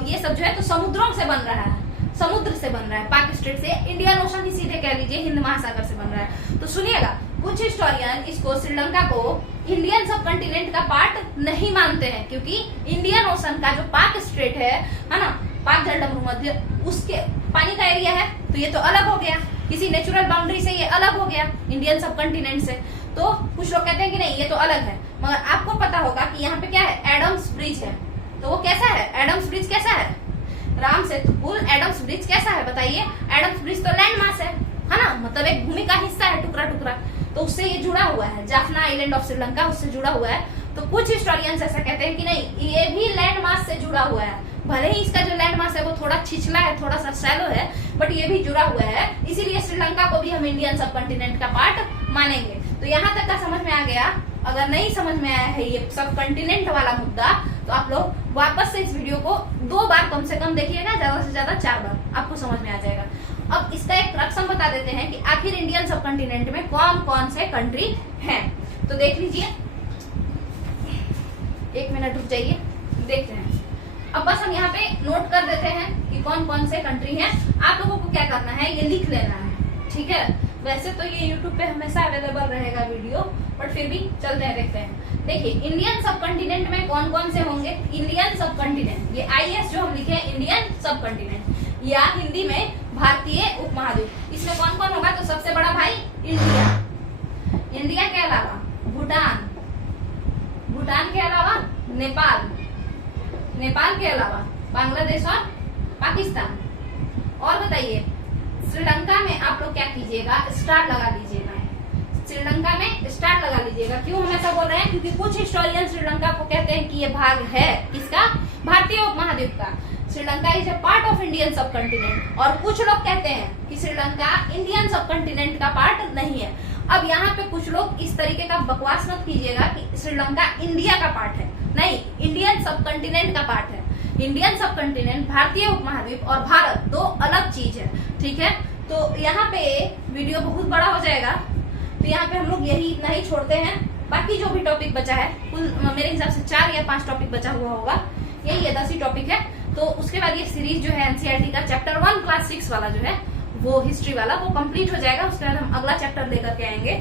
ये सब जो है तो समुद्रों से बन रहा है, समुद्र से बन रहा है। पाक स्टेट से, इंडियन ओशन ही सीधे कह लीजिए, हिंद महासागर से बन रहा है। तो सुनिएगा, कुछ हिस्टोरियन इसको श्रीलंका को इंडियन सब कंटिनेंट का पार्ट नहीं मानते हैं, क्योंकि इंडियन ओशन का जो पाक स्टेट है ना, पाक जलडमरू मध्य, उसके पानी का एरिया है, तो ये तो अलग हो गया, किसी नेचुरल बाउंड्री से ये अलग हो गया इंडियन सब कंटिनेंट से। तो कुछ लोग कहते हैं कि नहीं ये तो अलग है, मगर आपको पता होगा कि यहाँ पे क्या है, एडम्स ब्रिज है। तो वो कैसा है? एडम्स ब्रिज कैसा है? राम सेतु पुल, एडम्स ब्रिज कैसा है बताइए? एडम्स ब्रिज तो लैंड मास है ना, मतलब एक भूमि का हिस्सा है, टुकड़ा टुकड़ा, तो उससे ये जुड़ा हुआ है। जाफना आइलैंड ऑफ श्रीलंका उससे जुड़ा हुआ है। तो कुछ हिस्टोरियंस ऐसा कहते हैं कि नहीं ये भी लैंड मास से जुड़ा हुआ है, भले ही इसका जो लैंड मास है वो थोड़ा छिछला है, थोड़ा सा शैलो है, बट ये भी जुड़ा हुआ है, इसीलिए श्रीलंका को भी हम इंडियन सब कंटिनेंट का पार्ट मानेंगे। तो यहाँ तक का समझ में आ गया। अगर नहीं समझ में आया है ये सब कंटिनेंट वाला मुद्दा, तो आप लोग वापस से इस वीडियो को 2 बार कम से कम देखिएगा, ज्यादा से ज्यादा 4 बार, आपको समझ में आ जाएगा। अब इसका एक रकम बता देते हैं कि आखिर इंडियन सब कंटिनेंट में कौन कौन से कंट्री हैं। तो देख लीजिए, 1 मिनट रुक जाइए, देखते हैं। अब बस हम यहाँ पे नोट कर देते हैं कि कौन कौन से कंट्री हैं। आप लोगों को क्या करना है, ये लिख लेना है, ठीक है। वैसे तो ये YouTube पे हमेशा अवेलेबल रहेगा वीडियो, बट फिर भी चलते हैं, देखते हैं। देखिए इंडियन सब कंटिनेंट में कौन कौन से होंगे। इंडियन सब कंटिनेंट, ये IS जो हम लिखे हैं इंडियन सब कंटिनेंट, या हिंदी में भारतीय उपमहाद्वीप। इसमें कौन कौन होगा? तो सबसे बड़ा भाई इंडिया, इंडिया के अलावा भूटान, भूटान के अलावा नेपाल, नेपाल के अलावा बांग्लादेश और पाकिस्तान। और बताइए श्रीलंका में आप लोग क्या कीजिएगा, स्टार लगा लीजिएगा। श्रीलंका में स्टार लगा लीजिएगा। क्यों हम ऐसा बोल रहे हैं? क्योंकि कुछ हिस्टोरियन श्रीलंका को कहते हैं कि ये भाग है किसका, भारतीय उपमहाद्वीप का। Sri Lanka is a part of Indian सब कंटिनेंट। और कुछ लोग कहते हैं कि श्रीलंका इंडियन सब कंटिनेंट का पार्ट नहीं है। अब यहाँ पे कुछ लोग इस तरीके का बकवास मत कीजिएगा कि श्रीलंका इंडिया का पार्ट है। नहीं, इंडियन सब कंटिनेंट का पार्ट है। इंडियन सब कंटिनेंट, भारतीय उपमहाद्वीप और भारत 2 अलग चीज है, ठीक है। तो यहाँ पे वीडियो बहुत बड़ा हो जाएगा, तो यहाँ पे हम लोग यही इतना ही छोड़ते हैं। बाकी जो भी टॉपिक बचा है, कुल मेरे हिसाब से 4 या 5 टॉपिक बचा हुआ होगा, यही है 10 ही टॉपिक है। तो उसके बाद ये सीरीज जो है NCERT का चैप्टर 1 क्लास 6 वाला जो है वो हिस्ट्री वाला वो कंप्लीट हो जाएगा। उसके बाद हम अगला चैप्टर लेकर के आएंगे।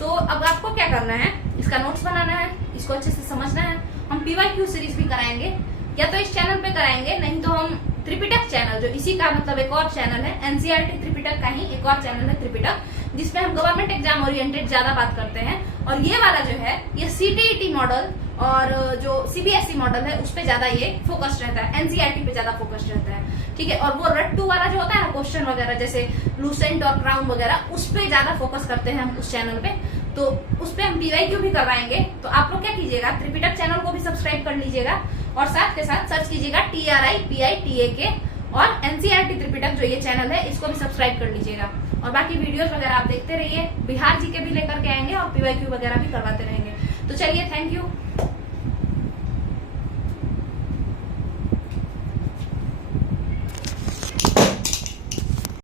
तो अब आपको क्या करना है, इसका नोट्स बनाना है, इसको अच्छे से समझना है। हम PYQ सीरीज भी कराएंगे, या तो इस चैनल पे कराएंगे, नहीं तो हम त्रिपिटक चैनल, जो इसी का मतलब एक और चैनल है, NCERT त्रिपिटक का ही एक और चैनल है त्रिपिटक, जिसमें हम गवर्नमेंट एग्जाम ओरिएंटेड ज्यादा बात करते हैं। और ये वाला जो है ये CTET मॉडल और जो CBSE मॉडल है उस पे ज्यादा ये फोकस्ड रहता है, NCERT पे ज्यादा फोकस्ड रहता है, ठीक है। और वो रट्टू वाला जो होता है ना, क्वेश्चन वगैरह जैसे लूसेंट और क्राउन वगैरह, उस पे ज्यादा फोकस करते हैं हम उस चैनल पे। तो उस पे हम PYQ भी करवाएंगे। तो आप लोग क्या कीजिएगा, त्रिपिटक चैनल को भी सब्सक्राइब कर लीजिएगा और साथ के साथ सर्च कीजिएगा TRIPITAK और एनसीईआरटी त्रिपिटक जो ये चैनल है इसको भी सब्सक्राइब कर लीजिएगा। और बाकी वीडियोस वगैरह आप देखते रहिए, बिहार जी के भी लेकर के आएंगे और पीवाईक्यू वगैरह भी करवाते रहेंगे। तो चलिए, थैंक यू।